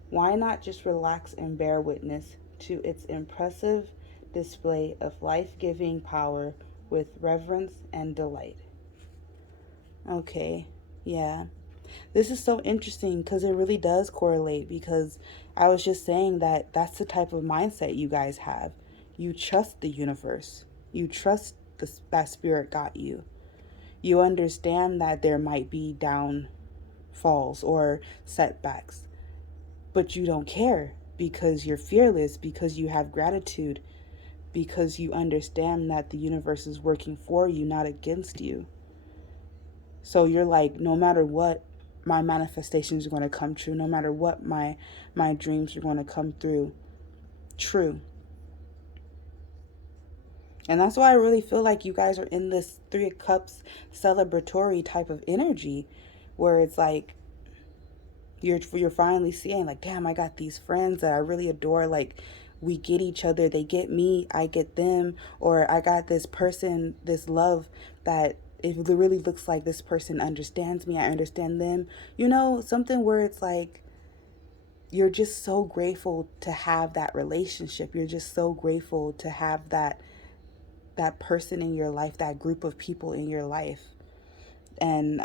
Why not just relax and bear witness to its impressive display of life-giving power with reverence and delight? Okay, yeah. This is so interesting because it really does correlate, because I was just saying that that's the type of mindset you guys have. You trust the universe. You trust that spirit got you. You understand that there might be downfalls or setbacks, but you don't care because you're fearless, because you have gratitude, because you understand that the universe is working for you, not against you. So you're like, no matter what, my manifestations are going to come true. No matter what, my dreams are going to come through true. And that's why I really feel like you guys are in this Three of Cups celebratory type of energy, where it's like you're finally seeing like, damn, I got these friends that I really adore. Like, we get each other, they get me, I get them, or I got this person, this love that it really looks like this person understands me, I understand them. You know, something where it's like you're just so grateful to have that relationship. You're just so grateful to have that person in your life, that group of people in your life. And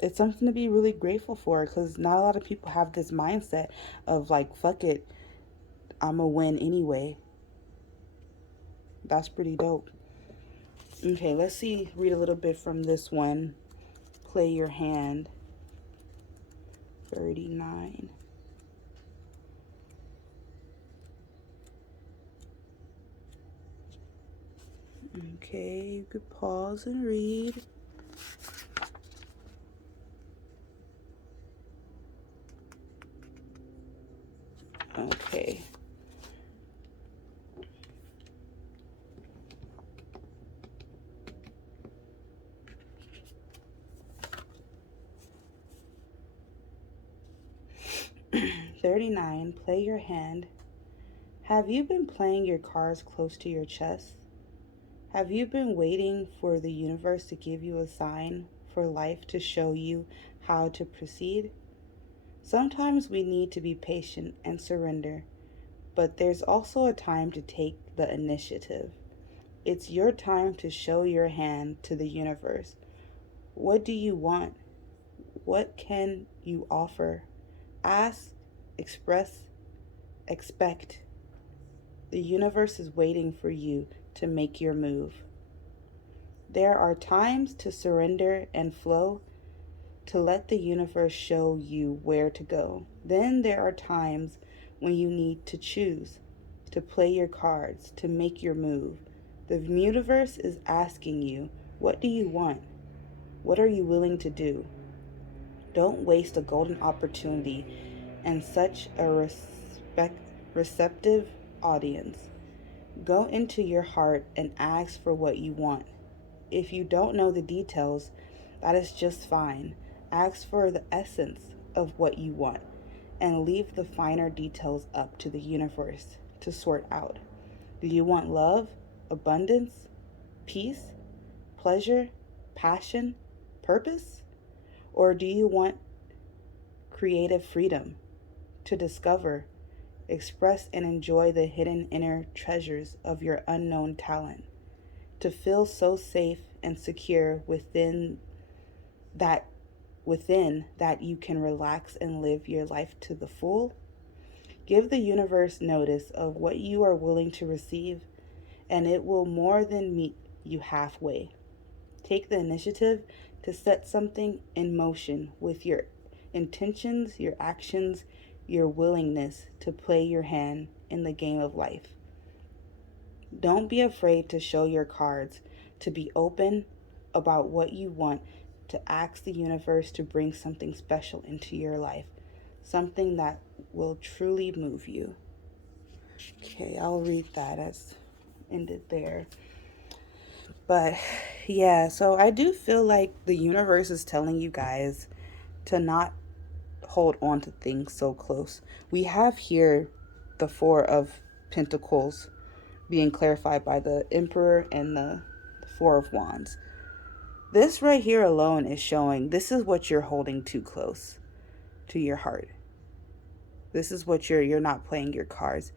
it's something to be really grateful for, because not a lot of people have this mindset of like, fuck it, I'm a win anyway. That's pretty dope. Okay, let's see, read a little bit from this one. Play your hand. 39. Okay, you could pause and read. Okay. "39. Play your hand. Have you been playing your cards close to your chest? Have you been waiting for the universe to give you a sign, for life to show you how to proceed? Sometimes we need to be patient and surrender, but there's also a time to take the initiative. It's your time to show your hand to the universe. What do you want? What can you offer? Ask, express, expect. The universe is waiting for you to make your move. There are times to surrender and flow, to let the universe show you where to go. Then there are times when you need to choose, to play your cards, to make your move. The universe is asking you, what do you want? What are you willing to do? Don't waste a golden opportunity and such a receptive audience. Go into your heart and ask for what you want. If you don't know the details, that is just fine. Ask for the essence of what you want and leave the finer details up to the universe to sort out. Do you want love, abundance, peace, pleasure, passion, purpose? Or do you want creative freedom to discover, express, and enjoy the hidden inner treasures of your unknown talent? To feel so safe and secure that within that you can relax and live your life to the full? Give the universe notice of what you are willing to receive, and it will more than meet you halfway. Take the initiative to set something in motion with your intentions, your actions, your willingness to play your hand in the game of life. Don't be afraid to show your cards, to be open about what you want, to ask the universe to bring something special into your life, something that will truly move you. Okay, I'll read that as ended there. But yeah, so I do feel like the universe is telling you guys to not hold on to things so close. We have here the Four of Pentacles being clarified by the Emperor and the Four of Wands. This right here alone is showing this is what you're holding too close to your heart. This is what you're not playing your cards.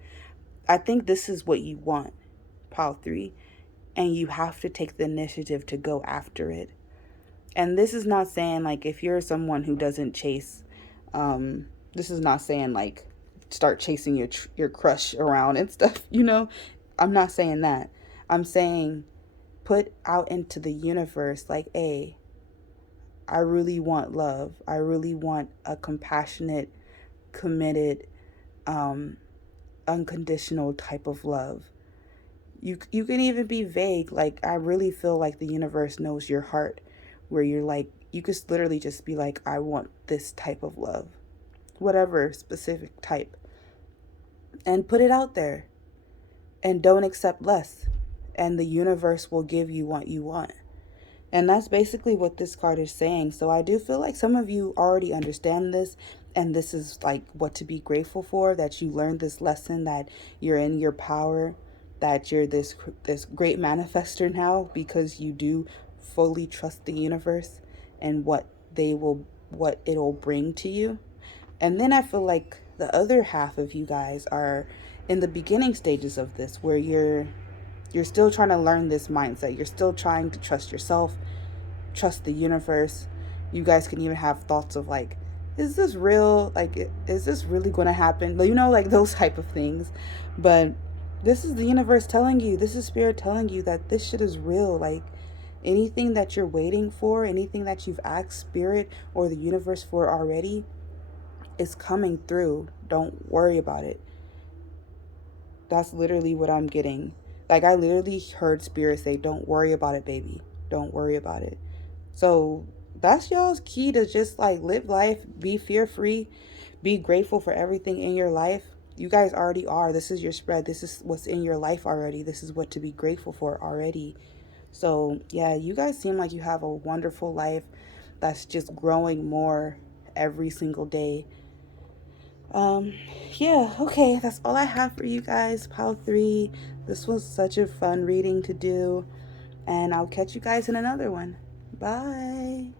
I think this is what you want, pile 3, and you have to take the initiative to go after it. And this is not saying like if you're someone who doesn't chase, this is not saying like start chasing your crush around and stuff, you know? I'm not saying that. I'm saying put out into the universe like, hey, I really want love. I really want a compassionate, committed, unconditional type of love. You can even be vague. Like, I really feel like the universe knows your heart, where you're like, you could literally just be like, I want this type of love, whatever specific type, and put it out there, and don't accept less, and the universe will give you what you want. And that's basically what this card is saying. So I do feel like some of you already understand this, and this is like what to be grateful for, that you learned this lesson, that you're in your power, that you're this great manifester now because you do fully trust the universe and what it'll bring to you. And then I feel like the other half of you guys are in the beginning stages of this, where you're still trying to learn this mindset. You're still trying to trust yourself, trust the universe. You guys can even have thoughts of like, is this real? Like, is this really going to happen? You know, like those type of things. But this is the universe telling you, this is spirit telling you that this shit is real. Like, anything that you're waiting for, anything that you've asked spirit or the universe for already is coming through. Don't worry about it. That's literally what I'm getting. Like, I literally heard spirit say, don't worry about it, baby. Don't worry about it. So that's y'all's key to just like live life, be fear-free, be grateful for everything in your life. You guys already are. This is your spread. This is what's in your life already. This is what to be grateful for already. So yeah, you guys seem like you have a wonderful life that's just growing more every single day. Um, yeah, okay, that's all I have for you guys. Pile 3. This was such a fun reading to do, and I'll catch you guys in another one. Bye.